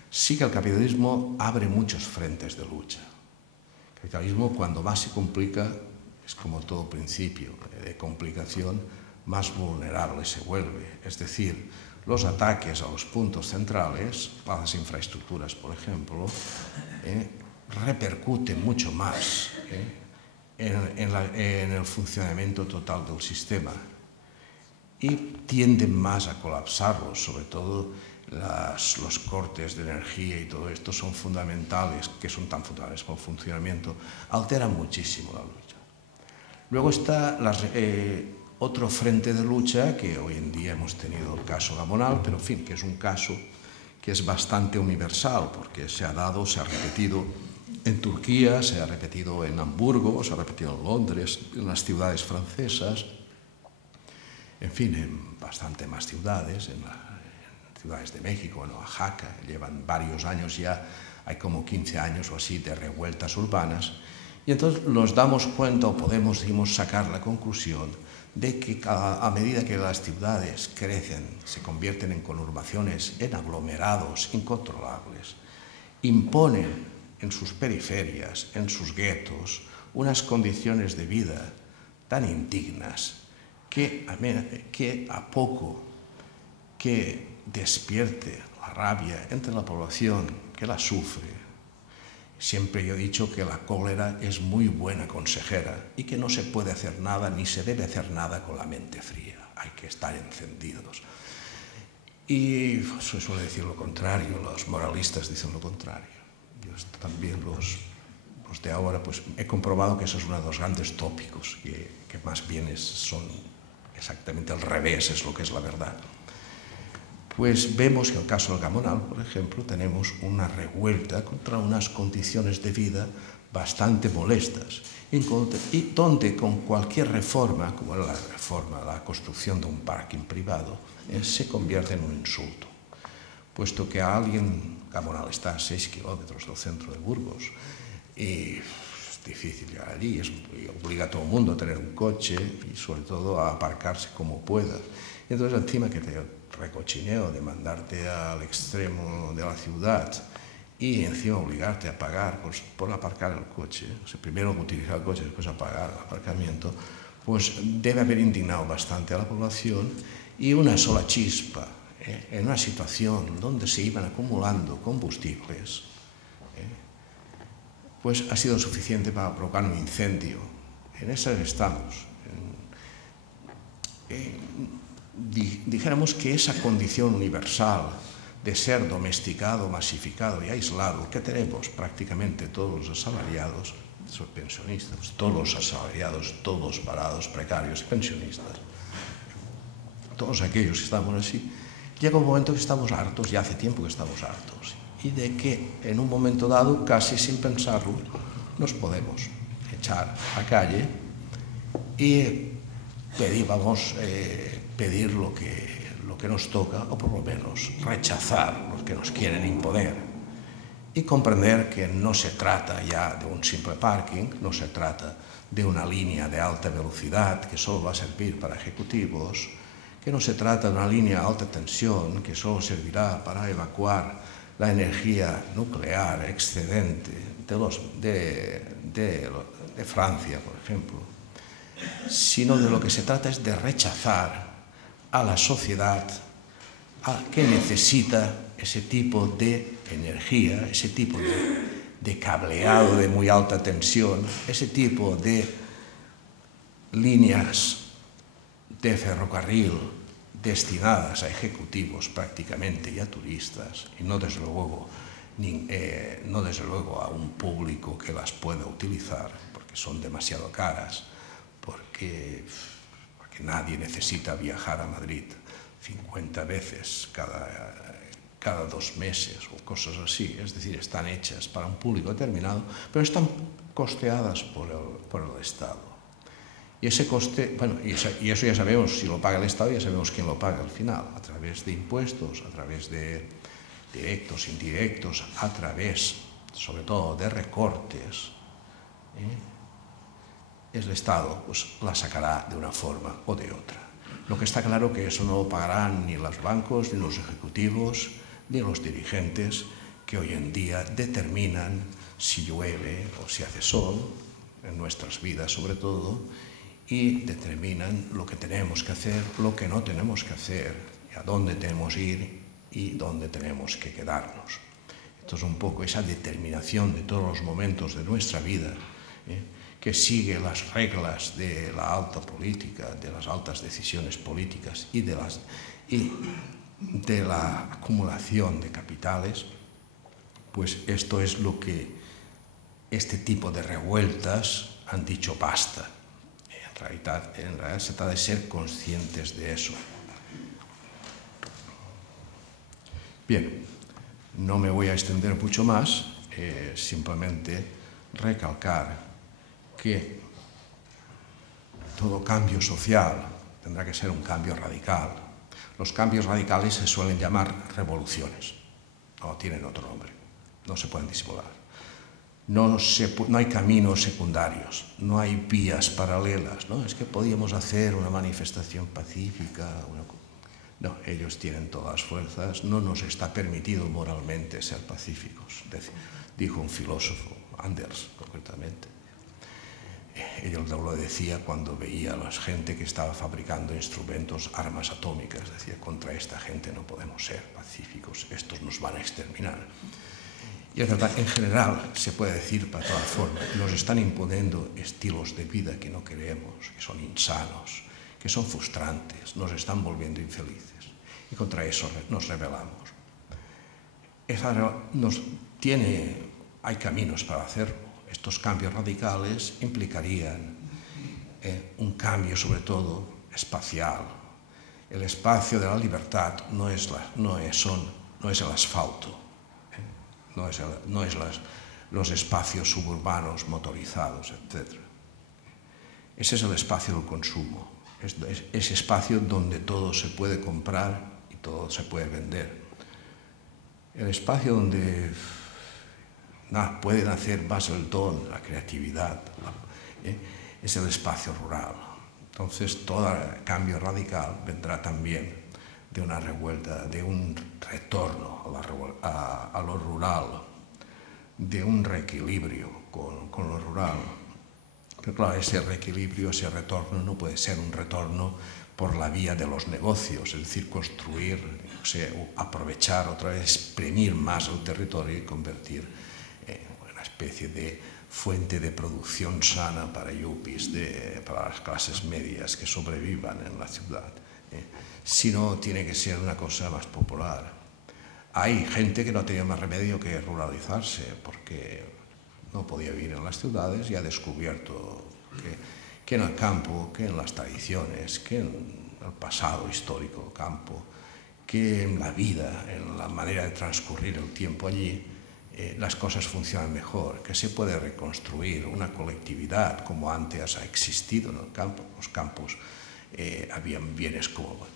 sí que el capitalismo abre muchos frentes de lucha. El capitalismo, cuando más se complica, es como todo principio de complicación, más vulnerable se vuelve. Es decir, los ataques a los puntos centrales, a las infraestructuras, por ejemplo, repercuten mucho más en el funcionamiento total del sistema y tienden más a colapsarlos, sobre todo los cortes de energía y todo esto son fundamentales, que son tan fundamentales para el funcionamiento, alteran muchísimo la lucha. Luego está otro frente de lucha, que hoy en día hemos tenido el caso Gamonal, pero en fin, que es un caso que es bastante universal, porque se ha dado, se ha repetido en Turquía, se ha repetido en Hamburgo, se ha repetido en Londres, en las ciudades francesas, en fin, en bastante más ciudades, en ciudades de México, en Oaxaca, llevan varios años ya, hay como 15 años o así de revueltas urbanas, y entonces nos damos cuenta, o podemos, sacar la conclusión de que a medida que las ciudades crecen, se convierten en conurbaciones, en aglomerados incontrolables, imponen en sus periferias, en sus guetos, unas condiciones de vida tan indignas que a poco que despierte la rabia entre la población que la sufre. Siempre yo he dicho que la cólera es muy buena consejera y que no se puede hacer nada ni se debe hacer nada con la mente fría. Hay que estar encendidos. Y se suele decir lo contrario, los moralistas dicen lo contrario. Yo también los de ahora pues he comprobado que eso es uno de los grandes tópicos, que más bien son exactamente al revés, es lo que es la verdad. Pues vemos que en el caso del Gamonal, por ejemplo, tenemos una revuelta contra unas condiciones de vida bastante molestas, y donde con cualquier reforma, como era la reforma, la construcción de un parking privado, se convierte en un insulto. Puesto que Gamonal está a 6 kilómetros del centro de Burgos, y es difícil llegar allí, obliga a todo el mundo a tener un coche y sobre todo a aparcarse como pueda. Y entonces encima que te recochineo de mandarte al extremo de la ciudad y encima obligarte a pagar por aparcar el coche, o sea, primero utilizar el coche, después a pagar el aparcamiento, pues debe haber indignado bastante a la población, y una sola chispa en una situación donde se iban acumulando combustibles, pues ha sido suficiente para provocar un incendio. En eso estamos. Dijéramos que esa condición universal de ser domesticado, masificado y aislado que tenemos prácticamente todos los asalariados, son pensionistas, todos los asalariados, todos parados, precarios y pensionistas, todos aquellos que estamos así, llega un momento que estamos hartos, ya hace tiempo que estamos hartos, y de que en un momento dado, casi sin pensarlo, nos podemos echar a calle y pedir lo que nos toca, o por lo menos rechazar lo que nos quieren imponer, y comprender que no se trata ya de un simple parking, no se trata de una línea de alta velocidad que solo va a servir para ejecutivos, que no se trata de una línea de alta tensión que solo servirá para evacuar la energía nuclear excedente de Francia, por ejemplo, sino de lo que se trata es de rechazar a la sociedad que necesita ese tipo de energía, ese tipo de cableado de muy alta tensión, ese tipo de líneas de ferrocarril destinadas a ejecutivos prácticamente y a turistas, y no desde luego a un público que las pueda utilizar, porque son demasiado caras, porque nadie necesita viajar a Madrid 50 veces cada 2 meses o cosas así. Es decir, están hechas para un público determinado, pero están costeadas por el Estado. Y ese coste, bueno, y eso ya sabemos, si lo paga el Estado, ya sabemos quién lo paga al final, a través de impuestos, a través de directos, indirectos, a través, sobre todo, de recortes. El Estado pues la sacará de una forma o de otra. Lo que está claro que eso no lo pagarán ni los bancos, ni los ejecutivos, ni los dirigentes, que hoy en día determinan si llueve o si hace sol, en nuestras vidas sobre todo, y determinan lo que tenemos que hacer, lo que no tenemos que hacer, a dónde tenemos que ir y dónde tenemos que quedarnos. Esto es un poco esa determinación de todos los momentos de nuestra vida, que sigue las reglas de la alta política, de las altas decisiones políticas y de la acumulación de capitales. Pues esto es lo que este tipo de revueltas han dicho basta. En realidad se trata de ser conscientes de eso. Bien, no me voy a extender mucho más, simplemente recalcar que todo cambio social tendrá que ser un cambio radical. Los cambios radicales se suelen llamar revoluciones, no tienen otro nombre, no se pueden disimular. No hay caminos secundarios, no hay vías paralelas, ¿no? Es que podíamos hacer una manifestación pacífica. No, ellos tienen todas las fuerzas, no nos está permitido moralmente ser pacíficos, dijo un filósofo, Anders, concretamente. Él lo decía cuando veía a la gente que estaba fabricando instrumentos, armas atómicas, decía, contra esta gente no podemos ser pacíficos, estos nos van a exterminar. Y es verdad, en general, se puede decir para toda forma, nos están imponiendo estilos de vida que no queremos, que son insanos, que son frustrantes, nos están volviendo infelices. Y contra eso nos rebelamos. Hay caminos para hacerlo. Estos cambios radicales implicarían un cambio, sobre todo, espacial. El espacio de la libertad no es el asfalto. No es los espacios suburbanos motorizados, etc. Ese es el espacio del consumo, ese espacio donde todo se puede comprar y todo se puede vender. El espacio donde puede nacer más el don, la creatividad, es el espacio rural. Entonces, todo cambio radical vendrá también de una revuelta, de un retorno a lo rural, de un reequilibrio con lo rural. Pero claro, ese reequilibrio, ese retorno no puede ser un retorno por la vía de los negocios, es decir, construir, aprovechar otra vez, exprimir más el territorio y convertir en una especie de fuente de producción sana para yuppies, para las clases medias que sobrevivan en la ciudad. Sino tiene que ser una cosa más popular. Hay gente que no tenía más remedio que ruralizarse porque no podía vivir en las ciudades y ha descubierto que en el campo, que en las tradiciones, que en el pasado histórico del campo, que en la vida, en la manera de transcurrir el tiempo allí, las cosas funcionan mejor, que se puede reconstruir una colectividad como antes ha existido en el campo. Los campos habían bienes como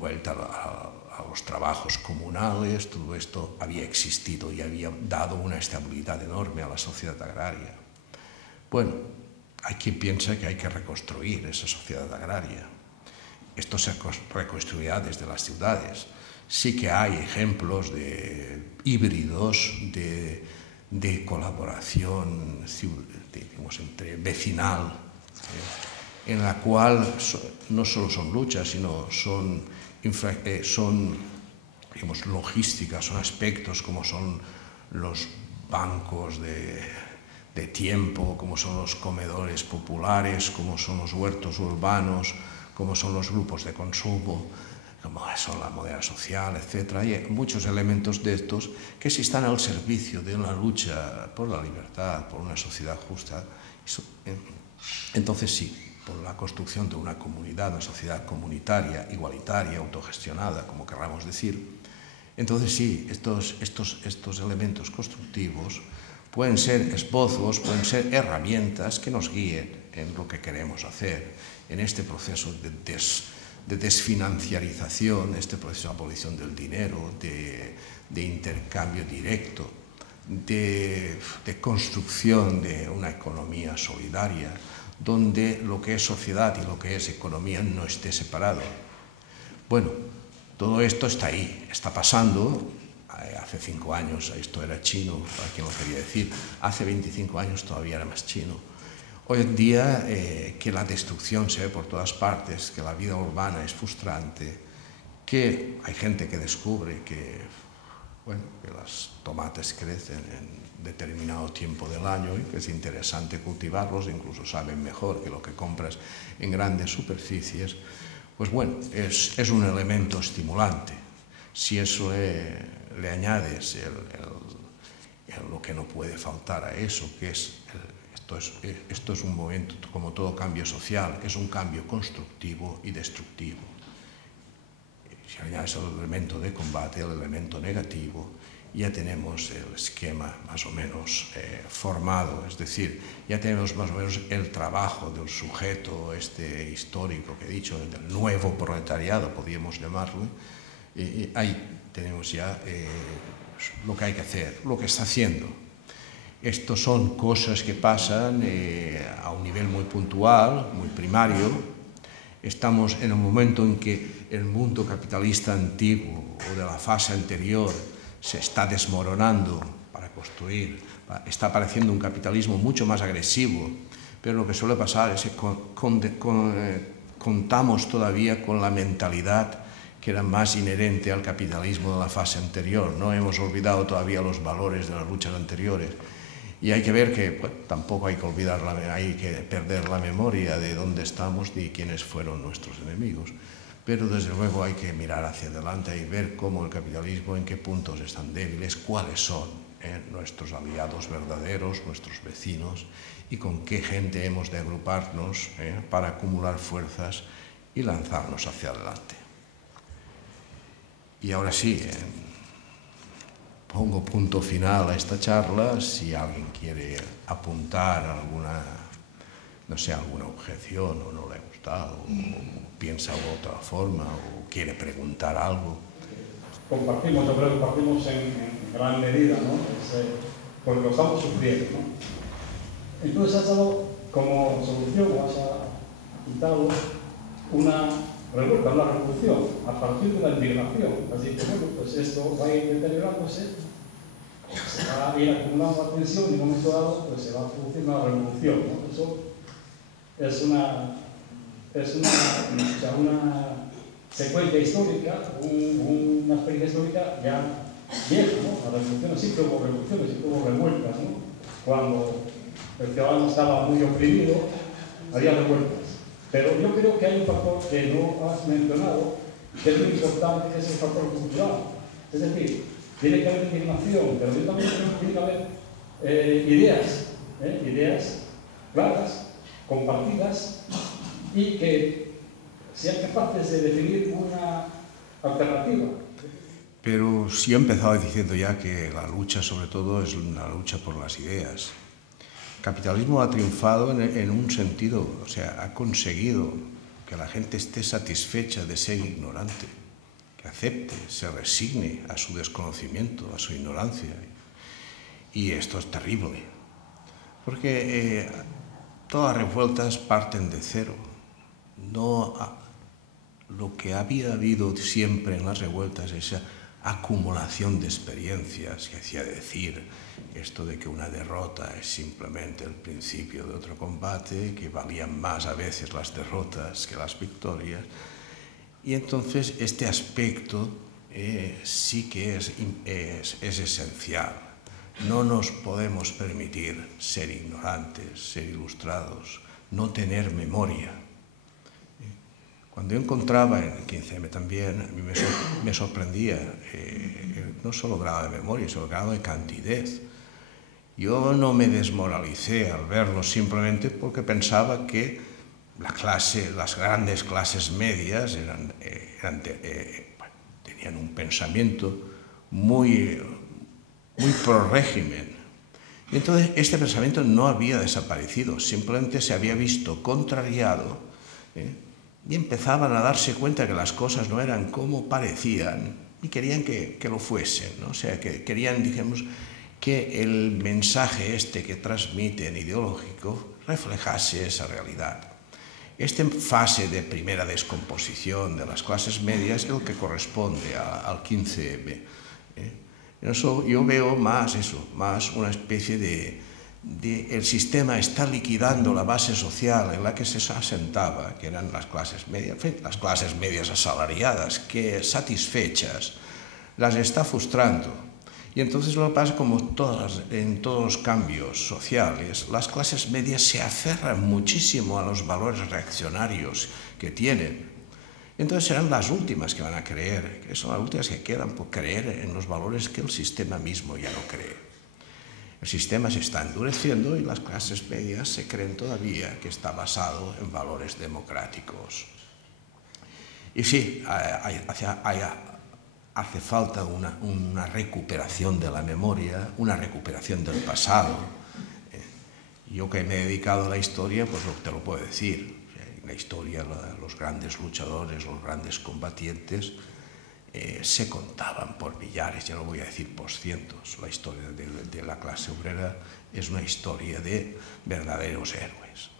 vuelta a los trabajos comunales, todo esto había existido y había dado una estabilidad enorme a la sociedad agraria. Bueno, hay quien piensa que hay que reconstruir esa sociedad agraria. Esto se reconstruirá desde las ciudades. Sí que hay ejemplos de híbridos, de colaboración entre vecinal, en la cual no solo son luchas, sino son logísticas, son aspectos como son los bancos de tiempo, como son los comedores populares, como son los huertos urbanos, como son los grupos de consumo, como son la moneda social, etc. Hay muchos elementos de estos que si están al servicio de una lucha por la libertad, por una sociedad justa, entonces sí, por la construcción de una comunidad, una sociedad comunitaria, igualitaria, autogestionada, como queramos decir, entonces sí, estos elementos constructivos pueden ser esbozos, pueden ser herramientas que nos guíen en lo que queremos hacer, en este proceso de desfinanciarización, este proceso de abolición del dinero, de intercambio directo, de construcción de una economía solidaria, donde lo que es sociedad y lo que es economía no esté separado. Bueno, todo esto está ahí, está pasando, hace 5 años esto era chino, para quien lo quería decir, hace 25 años todavía era más chino. Hoy en día que la destrucción se ve por todas partes, que la vida urbana es frustrante, que hay gente que descubre que, bueno, que las tomates crecen en determinado tiempo del año y que es interesante cultivarlos, incluso saben mejor que lo que compras en grandes superficies, pues bueno, es un elemento estimulante. Si eso le añades lo que no puede faltar a eso, que es esto es un momento, como todo cambio social, es un cambio constructivo y destructivo. Si añades el elemento de combate, el elemento negativo, ya tenemos el esquema más o menos formado, es decir, ya tenemos más o menos el trabajo del sujeto histórico que he dicho, del nuevo proletariado, podríamos llamarlo, y ahí tenemos ya lo que hay que hacer, lo que está haciendo. Estas son cosas que pasan a un nivel muy puntual, muy primario. Estamos en un momento en que el mundo capitalista antiguo o de la fase anterior se está desmoronando para construir, está apareciendo un capitalismo mucho más agresivo, pero lo que suele pasar es que contamos todavía con la mentalidad que era más inherente al capitalismo de la fase anterior. No hemos olvidado todavía los valores de las luchas anteriores. Y hay que ver que bueno, tampoco hay que perder la memoria de dónde estamos ni quiénes fueron nuestros enemigos. Pero desde luego hay que mirar hacia adelante y ver cómo el capitalismo, en qué puntos están débiles, cuáles son nuestros aliados verdaderos, nuestros vecinos, y con qué gente hemos de agruparnos para acumular fuerzas y lanzarnos hacia adelante. Y ahora sí, pongo punto final a esta charla. Si alguien quiere apuntar alguna objeción o no le ha gustado, o piensa de otra forma, o quiere preguntar algo. Yo creo que compartimos en gran medida, ¿no? Porque lo estamos sufriendo, ¿no? Entonces has dado como solución, o has apuntado una revuelta, una revolución, a partir de la indignación. Así que, bueno, pues esto va a ir deteriorándose, se va a ir acumulando la tensión y en un momento dado pues se va a producir una revolución, ¿no? Eso es una secuencia histórica, una experiencia histórica ya vieja, ¿no? Las revoluciones, siempre hubo revueltas, ¿no? Cuando el ciudadano estaba muy oprimido, había revueltas. Pero yo creo que hay un factor que no has mencionado, que es muy importante, que es el factor cultural. Es decir, tiene que haber indignación, pero yo también creo que tiene que haber ideas claras, compartidas, y que sean capaces de definir una alternativa. Pero sí he empezado diciendo ya que la lucha sobre todo es una lucha por las ideas. El capitalismo ha triunfado en un sentido, o sea, ha conseguido que la gente esté satisfecha de ser ignorante, que acepte, se resigne a su desconocimiento, a su ignorancia. Y esto es terrible, porque todas las revueltas parten de cero. Lo que había habido siempre en las revueltas es esa acumulación de experiencias que hacía decir esto de que una derrota es simplemente el principio de otro combate, que valían más a veces las derrotas que las victorias. Y entonces este aspecto sí que es esencial. No nos podemos permitir ser ignorantes, ser ilustrados, no tener memoria. Cuando yo encontraba en el 15M también, a mí me sorprendía no solo el grado de memoria, sino el grado de candidez. Yo no me desmoralicé al verlo simplemente porque pensaba que las grandes clases medias tenían un pensamiento muy pro régimen. Y entonces este pensamiento no había desaparecido, simplemente se había visto contrariado y empezaban a darse cuenta que las cosas no eran como parecían y querían que lo fuesen, ¿no? O sea, que querían, digamos, que el mensaje que transmiten ideológico reflejase esa realidad. Esta fase de primera descomposición de las clases medias es el que corresponde al 15M. Eso yo veo más eso, más una especie de el sistema está liquidando la base social en la que se asentaba, que eran las clases medias asalariadas, que satisfechas las está frustrando. Y entonces lo que pasa, como en todos los cambios sociales, las clases medias se aferran muchísimo a los valores reaccionarios que tienen. Entonces serán las últimas que van a creer, que son las últimas que quedan por creer en los valores que el sistema mismo ya no cree. El sistema se está endureciendo y las clases medias se creen todavía que está basado en valores democráticos. Y sí, hace falta una recuperación de la memoria, una recuperación del pasado. Yo que me he dedicado a la historia, pues te lo puedo decir. En la historia, los grandes luchadores, los grandes combatientes, se contaban por millares, ya no voy a decir por cientos. La historia de la clase obrera es una historia de verdaderos héroes.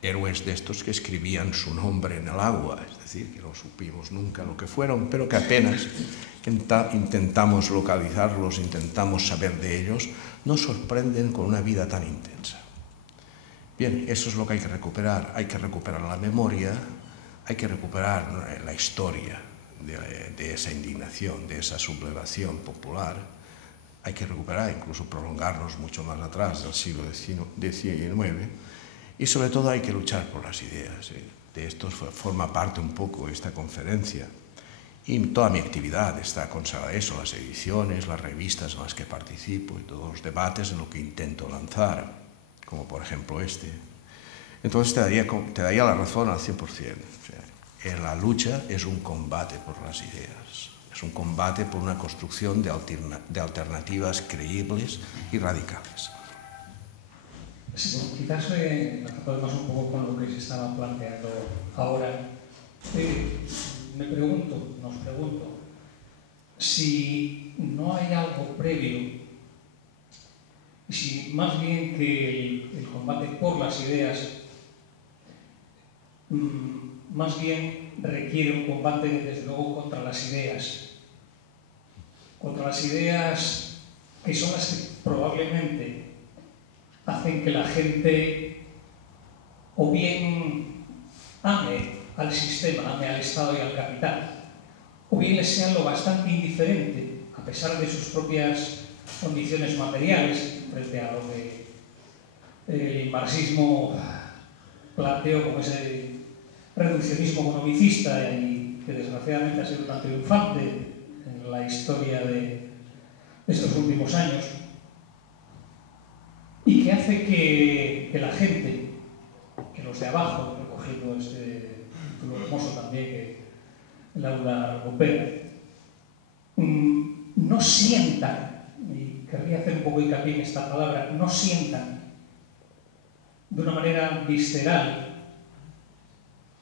Héroes de estos que escribían su nombre en el agua, es decir, que no supimos nunca lo que fueron, pero que apenas intentamos localizarlos, intentamos saber de ellos, nos sorprenden con una vida tan intensa. Bien, eso es lo que hay que recuperar. Hay que recuperar la memoria, hay que recuperar la historia de esa indignación, de esa sublevación popular. Hay que recuperar, incluso prolongarnos mucho más atrás del siglo XIX. Y sobre todo hay que luchar por las ideas. De esto forma parte un poco esta conferencia. Y toda mi actividad está consagrada a eso, las ediciones, las revistas en las que participo y todos los debates en los que intento lanzar, como por ejemplo este. Entonces te daría la razón al 100%. O sea, la lucha es un combate por las ideas, es un combate por una construcción de alternativas creíbles y radicales. Sí, bueno, quizás podemos un poco con lo que se estaba planteando ahora. Nos pregunto, si no hay algo previo, si más bien que el combate por las ideas, más bien requiere un combate, desde luego, contra las ideas que son las que probablemente hacen que la gente o bien ame al sistema, ame al Estado y al capital, o bien les sea lo bastante indiferente, a pesar de sus propias condiciones materiales, frente a lo que el marxismo planteó como ese reduccionismo economicista y que desgraciadamente ha sido tan triunfante en la historia de estos últimos años, y que hace que la gente, que los de abajo, recogiendo este título hermoso también que Laura recupera, no sientan, y querría hacer un poco hincapié en esta palabra, no sientan de una manera visceral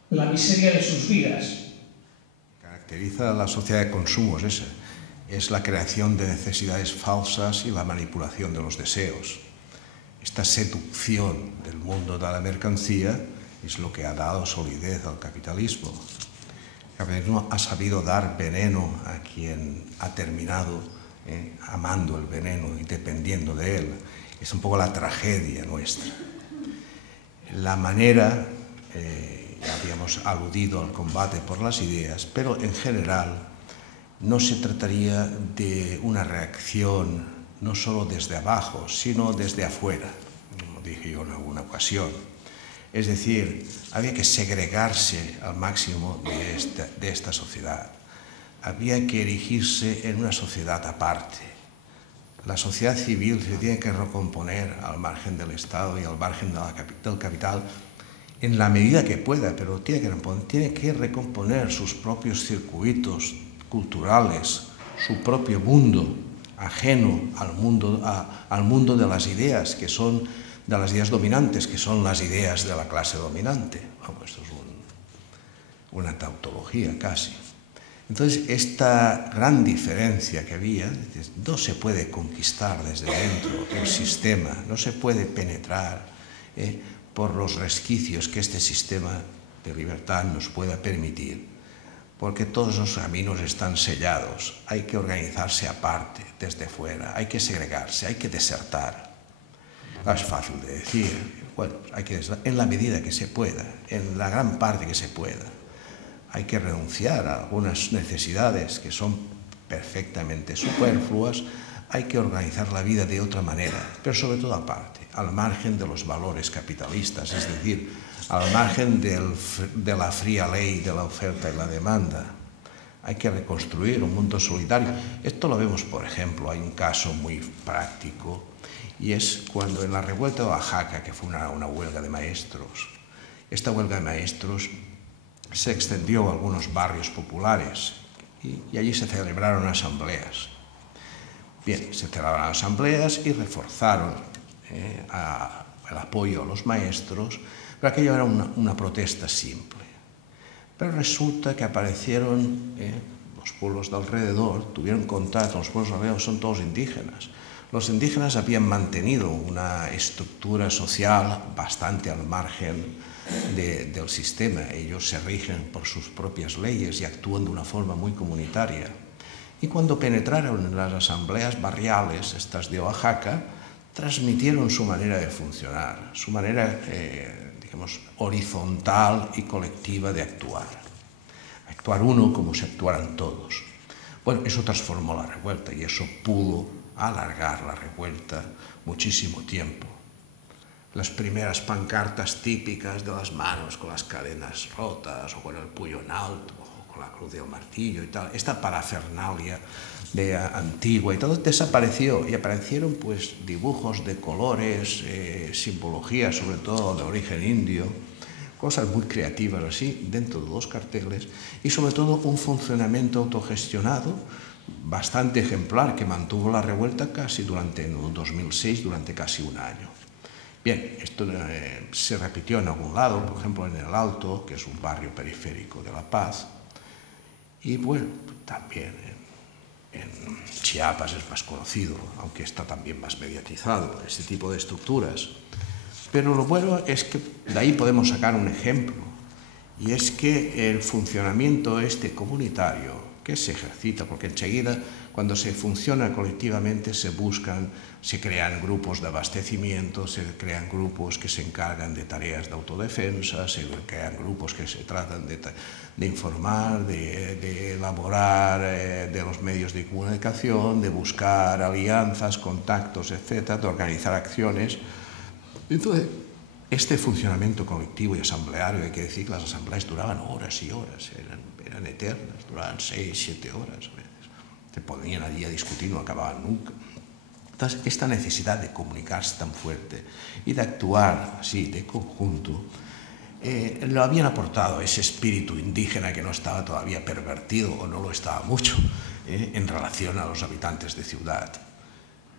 la miseria de sus vidas. Caracteriza a la sociedad de consumo es la creación de necesidades falsas y la manipulación de los deseos. Esta seducción del mundo de la mercancía es lo que ha dado solidez al capitalismo. El capitalismo ha sabido dar veneno a quien ha terminado amando el veneno y dependiendo de él. Es un poco la tragedia nuestra. La manera, ya habíamos aludido al combate por las ideas, pero en general no se trataría de una reacción no solo desde abajo, sino desde afuera, como dije yo en alguna ocasión. Es decir, había que segregarse al máximo de esta sociedad. Había que erigirse en una sociedad aparte. La sociedad civil se tiene que recomponer al margen del Estado y al margen del capital en la medida que pueda, pero tiene que recomponer sus propios circuitos culturales, su propio mundo, ajeno al mundo de las ideas, que son de las ideas dominantes, que son las ideas de la clase dominante. Bueno, esto es una tautología casi. Entonces, esta gran diferencia que había, no se puede conquistar desde dentro el sistema, no se puede penetrar por los resquicios que este sistema de libertad nos pueda permitir, porque todos los caminos están sellados. Hay que organizarse aparte, desde fuera, hay que segregarse, hay que desertar. Es fácil de decir, bueno, hay que en la medida que se pueda, en la gran parte que se pueda. Hay que renunciar a algunas necesidades que son perfectamente superfluas, hay que organizar la vida de otra manera, pero sobre todo aparte, al margen de los valores capitalistas, es decir, al margen de la fría ley de la oferta y la demanda. Hay que reconstruir un mundo solidario. Esto lo vemos, por ejemplo, hay un caso muy práctico, y es cuando en la revuelta de Oaxaca, que fue una huelga de maestros, esta huelga de maestros se extendió a algunos barrios populares y allí se celebraron asambleas. Bien, se celebraron asambleas y reforzaron el apoyo a los maestros, pero aquello era una protesta simple. Pero resulta que aparecieron los pueblos de alrededor, tuvieron contacto, los pueblos de alrededor son todos indígenas. Los indígenas habían mantenido una estructura social bastante al margen del sistema. Ellos se rigen por sus propias leyes y actúan de una forma muy comunitaria. Y cuando penetraron en las asambleas barriales, estas de Oaxaca, transmitieron su manera de funcionar, su manera, digamos, horizontal y colectiva de actuar. Actuar uno como si actuaran todos. Bueno, eso transformó la revuelta y eso pudo alargar la revuelta muchísimo tiempo. Las primeras pancartas típicas de las manos con las cadenas rotas o con el puño en alto o con la cruz del martillo y tal, esta parafernalia de antigua y todo desapareció y aparecieron pues dibujos de colores, simbología sobre todo de origen indio, cosas muy creativas así dentro de los carteles y sobre todo un funcionamiento autogestionado bastante ejemplar que mantuvo la revuelta casi durante, en 2006, durante casi un año. Bien, esto se repitió en algún lado, por ejemplo en El Alto, que es un barrio periférico de La Paz, y bueno, también en Chiapas es más conocido, aunque está también más mediatizado, este tipo de estructuras. Pero lo bueno es que de ahí podemos sacar un ejemplo, y es que el funcionamiento comunitario que se ejercita, porque enseguida cuando se funciona colectivamente se crean grupos de abastecimiento, se crean grupos que se encargan de tareas de autodefensa, se crean grupos que se tratan de informar, de elaborar de los medios de comunicación, de buscar alianzas, contactos, etcétera, de organizar acciones. Entonces, este funcionamiento colectivo y asambleario, hay que decir que las asambleas duraban horas y horas, eran eternas, duraban 6, 7 horas a veces. Se ponían allí a discutir, no acababan nunca. Entonces, esta necesidad de comunicarse tan fuerte y de actuar así, de conjunto, lo habían aportado ese espíritu indígena que no estaba todavía pervertido, o no lo estaba mucho, en relación a los habitantes de ciudad.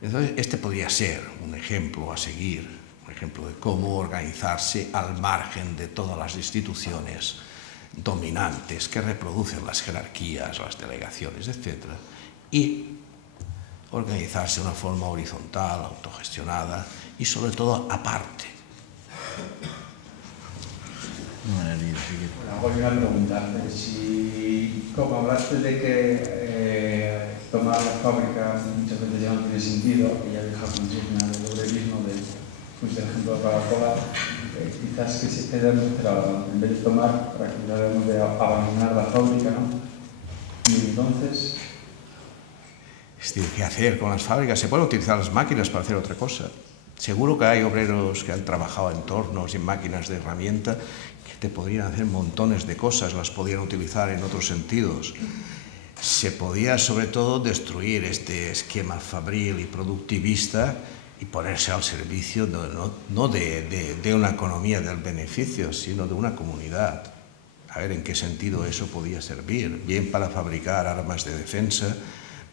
Entonces, este podría ser un ejemplo a seguir, un ejemplo de cómo organizarse al margen de todas las instituciones dominantes que reproducen las jerarquías, las delegaciones, etc. Y organizarse de una forma horizontal, autogestionada y sobre todo aparte. Hago una pregunta. Si, como hablaste de que tomar las fábricas muchas veces ya no tiene sentido, y ya dejas consigna del obrerismo, fuiste el ejemplo de Coca-Cola, quizás que se debemos hacer ahora, en vez de tomar, para que debemos de abandonar la fábrica, ¿no? Y entonces... Es decir, ¿qué hacer con las fábricas? Se pueden utilizar las máquinas para hacer otra cosa. Seguro que hay obreros que han trabajado en tornos y en máquinas de herramienta que te podrían hacer montones de cosas, las podrían utilizar en otros sentidos. Se podía, sobre todo, destruir este esquema fabril y productivista y ponerse al servicio no de una economía del beneficio, sino de una comunidad. A ver en qué sentido eso podía servir. Bien para fabricar armas de defensa,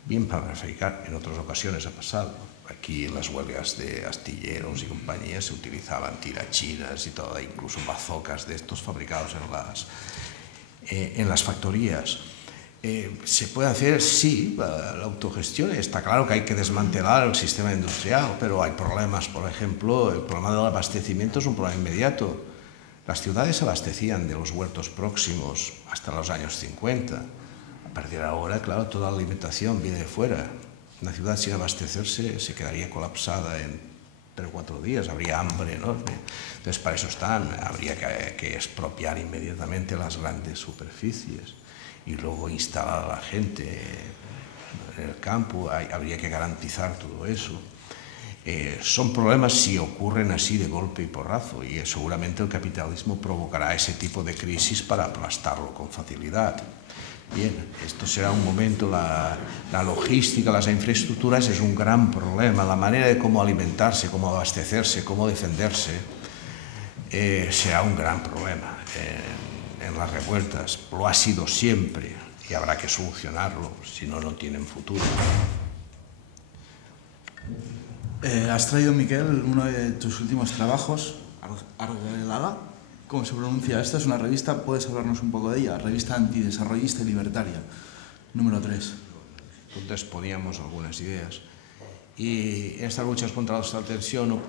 bien para fabricar, en otras ocasiones ha pasado. Aquí en las huelgas de astilleros y compañías se utilizaban tirachinas y todo, incluso bazocas de estos fabricados en las factorías. Se puede hacer, sí, la autogestión. Está claro que hay que desmantelar el sistema industrial, pero hay problemas, por ejemplo, el problema del abastecimiento es un problema inmediato. Las ciudades se abastecían de los huertos próximos hasta los años 50. A partir de ahora, claro, toda la alimentación viene de fuera. Una ciudad sin abastecerse se quedaría colapsada en 3 o 4 días, habría hambre enorme. Entonces, para eso habría que expropiar inmediatamente las grandes superficies y luego instalar a la gente en el campo, habría que garantizar todo eso. Son problemas si ocurren así de golpe y porrazo, y seguramente el capitalismo provocará ese tipo de crisis para aplastarlo con facilidad. Bien, esto será un momento, la logística, las infraestructuras es un gran problema, la manera de cómo alimentarse, cómo abastecerse, cómo defenderse, será un gran problema en las revueltas. Lo ha sido siempre y habrá que solucionarlo, si no, no tienen futuro. Has traído, Miquel, uno de tus últimos trabajos, Argelaga. ¿Cómo se pronuncia? Esta es una revista, ¿puedes hablarnos un poco de ella? Revista antidesarrollista y libertaria, número 3. Donde exponíamos algunas ideas. Y en estas luchas contra la alta tensión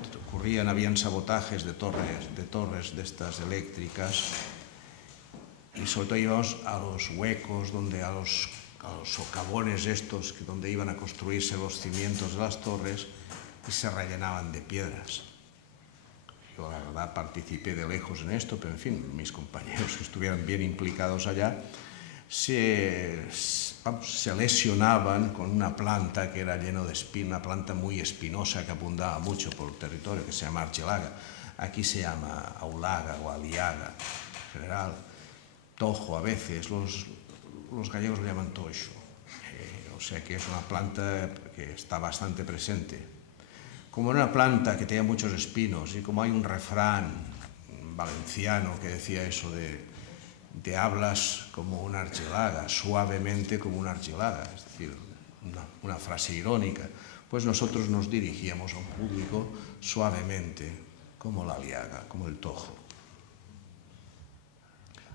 habían sabotajes de torres de estas eléctricas, y sobre todo íbamos a los huecos, a los socavones estos, donde iban a construirse los cimientos de las torres, y se rellenaban de piedras. Yo, la verdad, participé de lejos en esto, pero en fin, mis compañeros que estuvieran bien implicados allá se lesionaban con una planta que era lleno de espinas, una planta muy espinosa que abundaba mucho por el territorio, que se llama argelaga. Aquí se llama aulaga o aliaga, en general, tojo a veces, los gallegos lo llaman toixo, o sea que es una planta que está bastante presente. Como era una planta que tenía muchos espinos, y como hay un refrán valenciano que decía eso de hablas como una argelaga, suavemente como una argelaga, es decir, una frase irónica, pues nosotros nos dirigíamos a un público suavemente como la aliaga, como el tojo.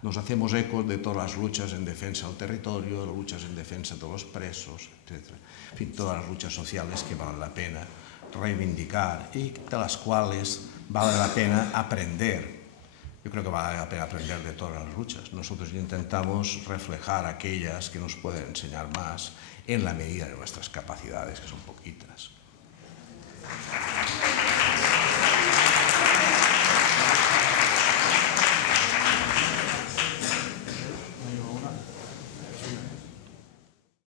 Nos hacemos eco de todas las luchas en defensa del territorio, las luchas en defensa de los presos, etc. En fin, todas las luchas sociales que valen la pena reivindicar y de las cuales vale la pena aprender. Yo creo que vale la pena aprender de todas las luchas. Nosotros intentamos reflejar aquellas que nos pueden enseñar más en la medida de nuestras capacidades, que son poquitas.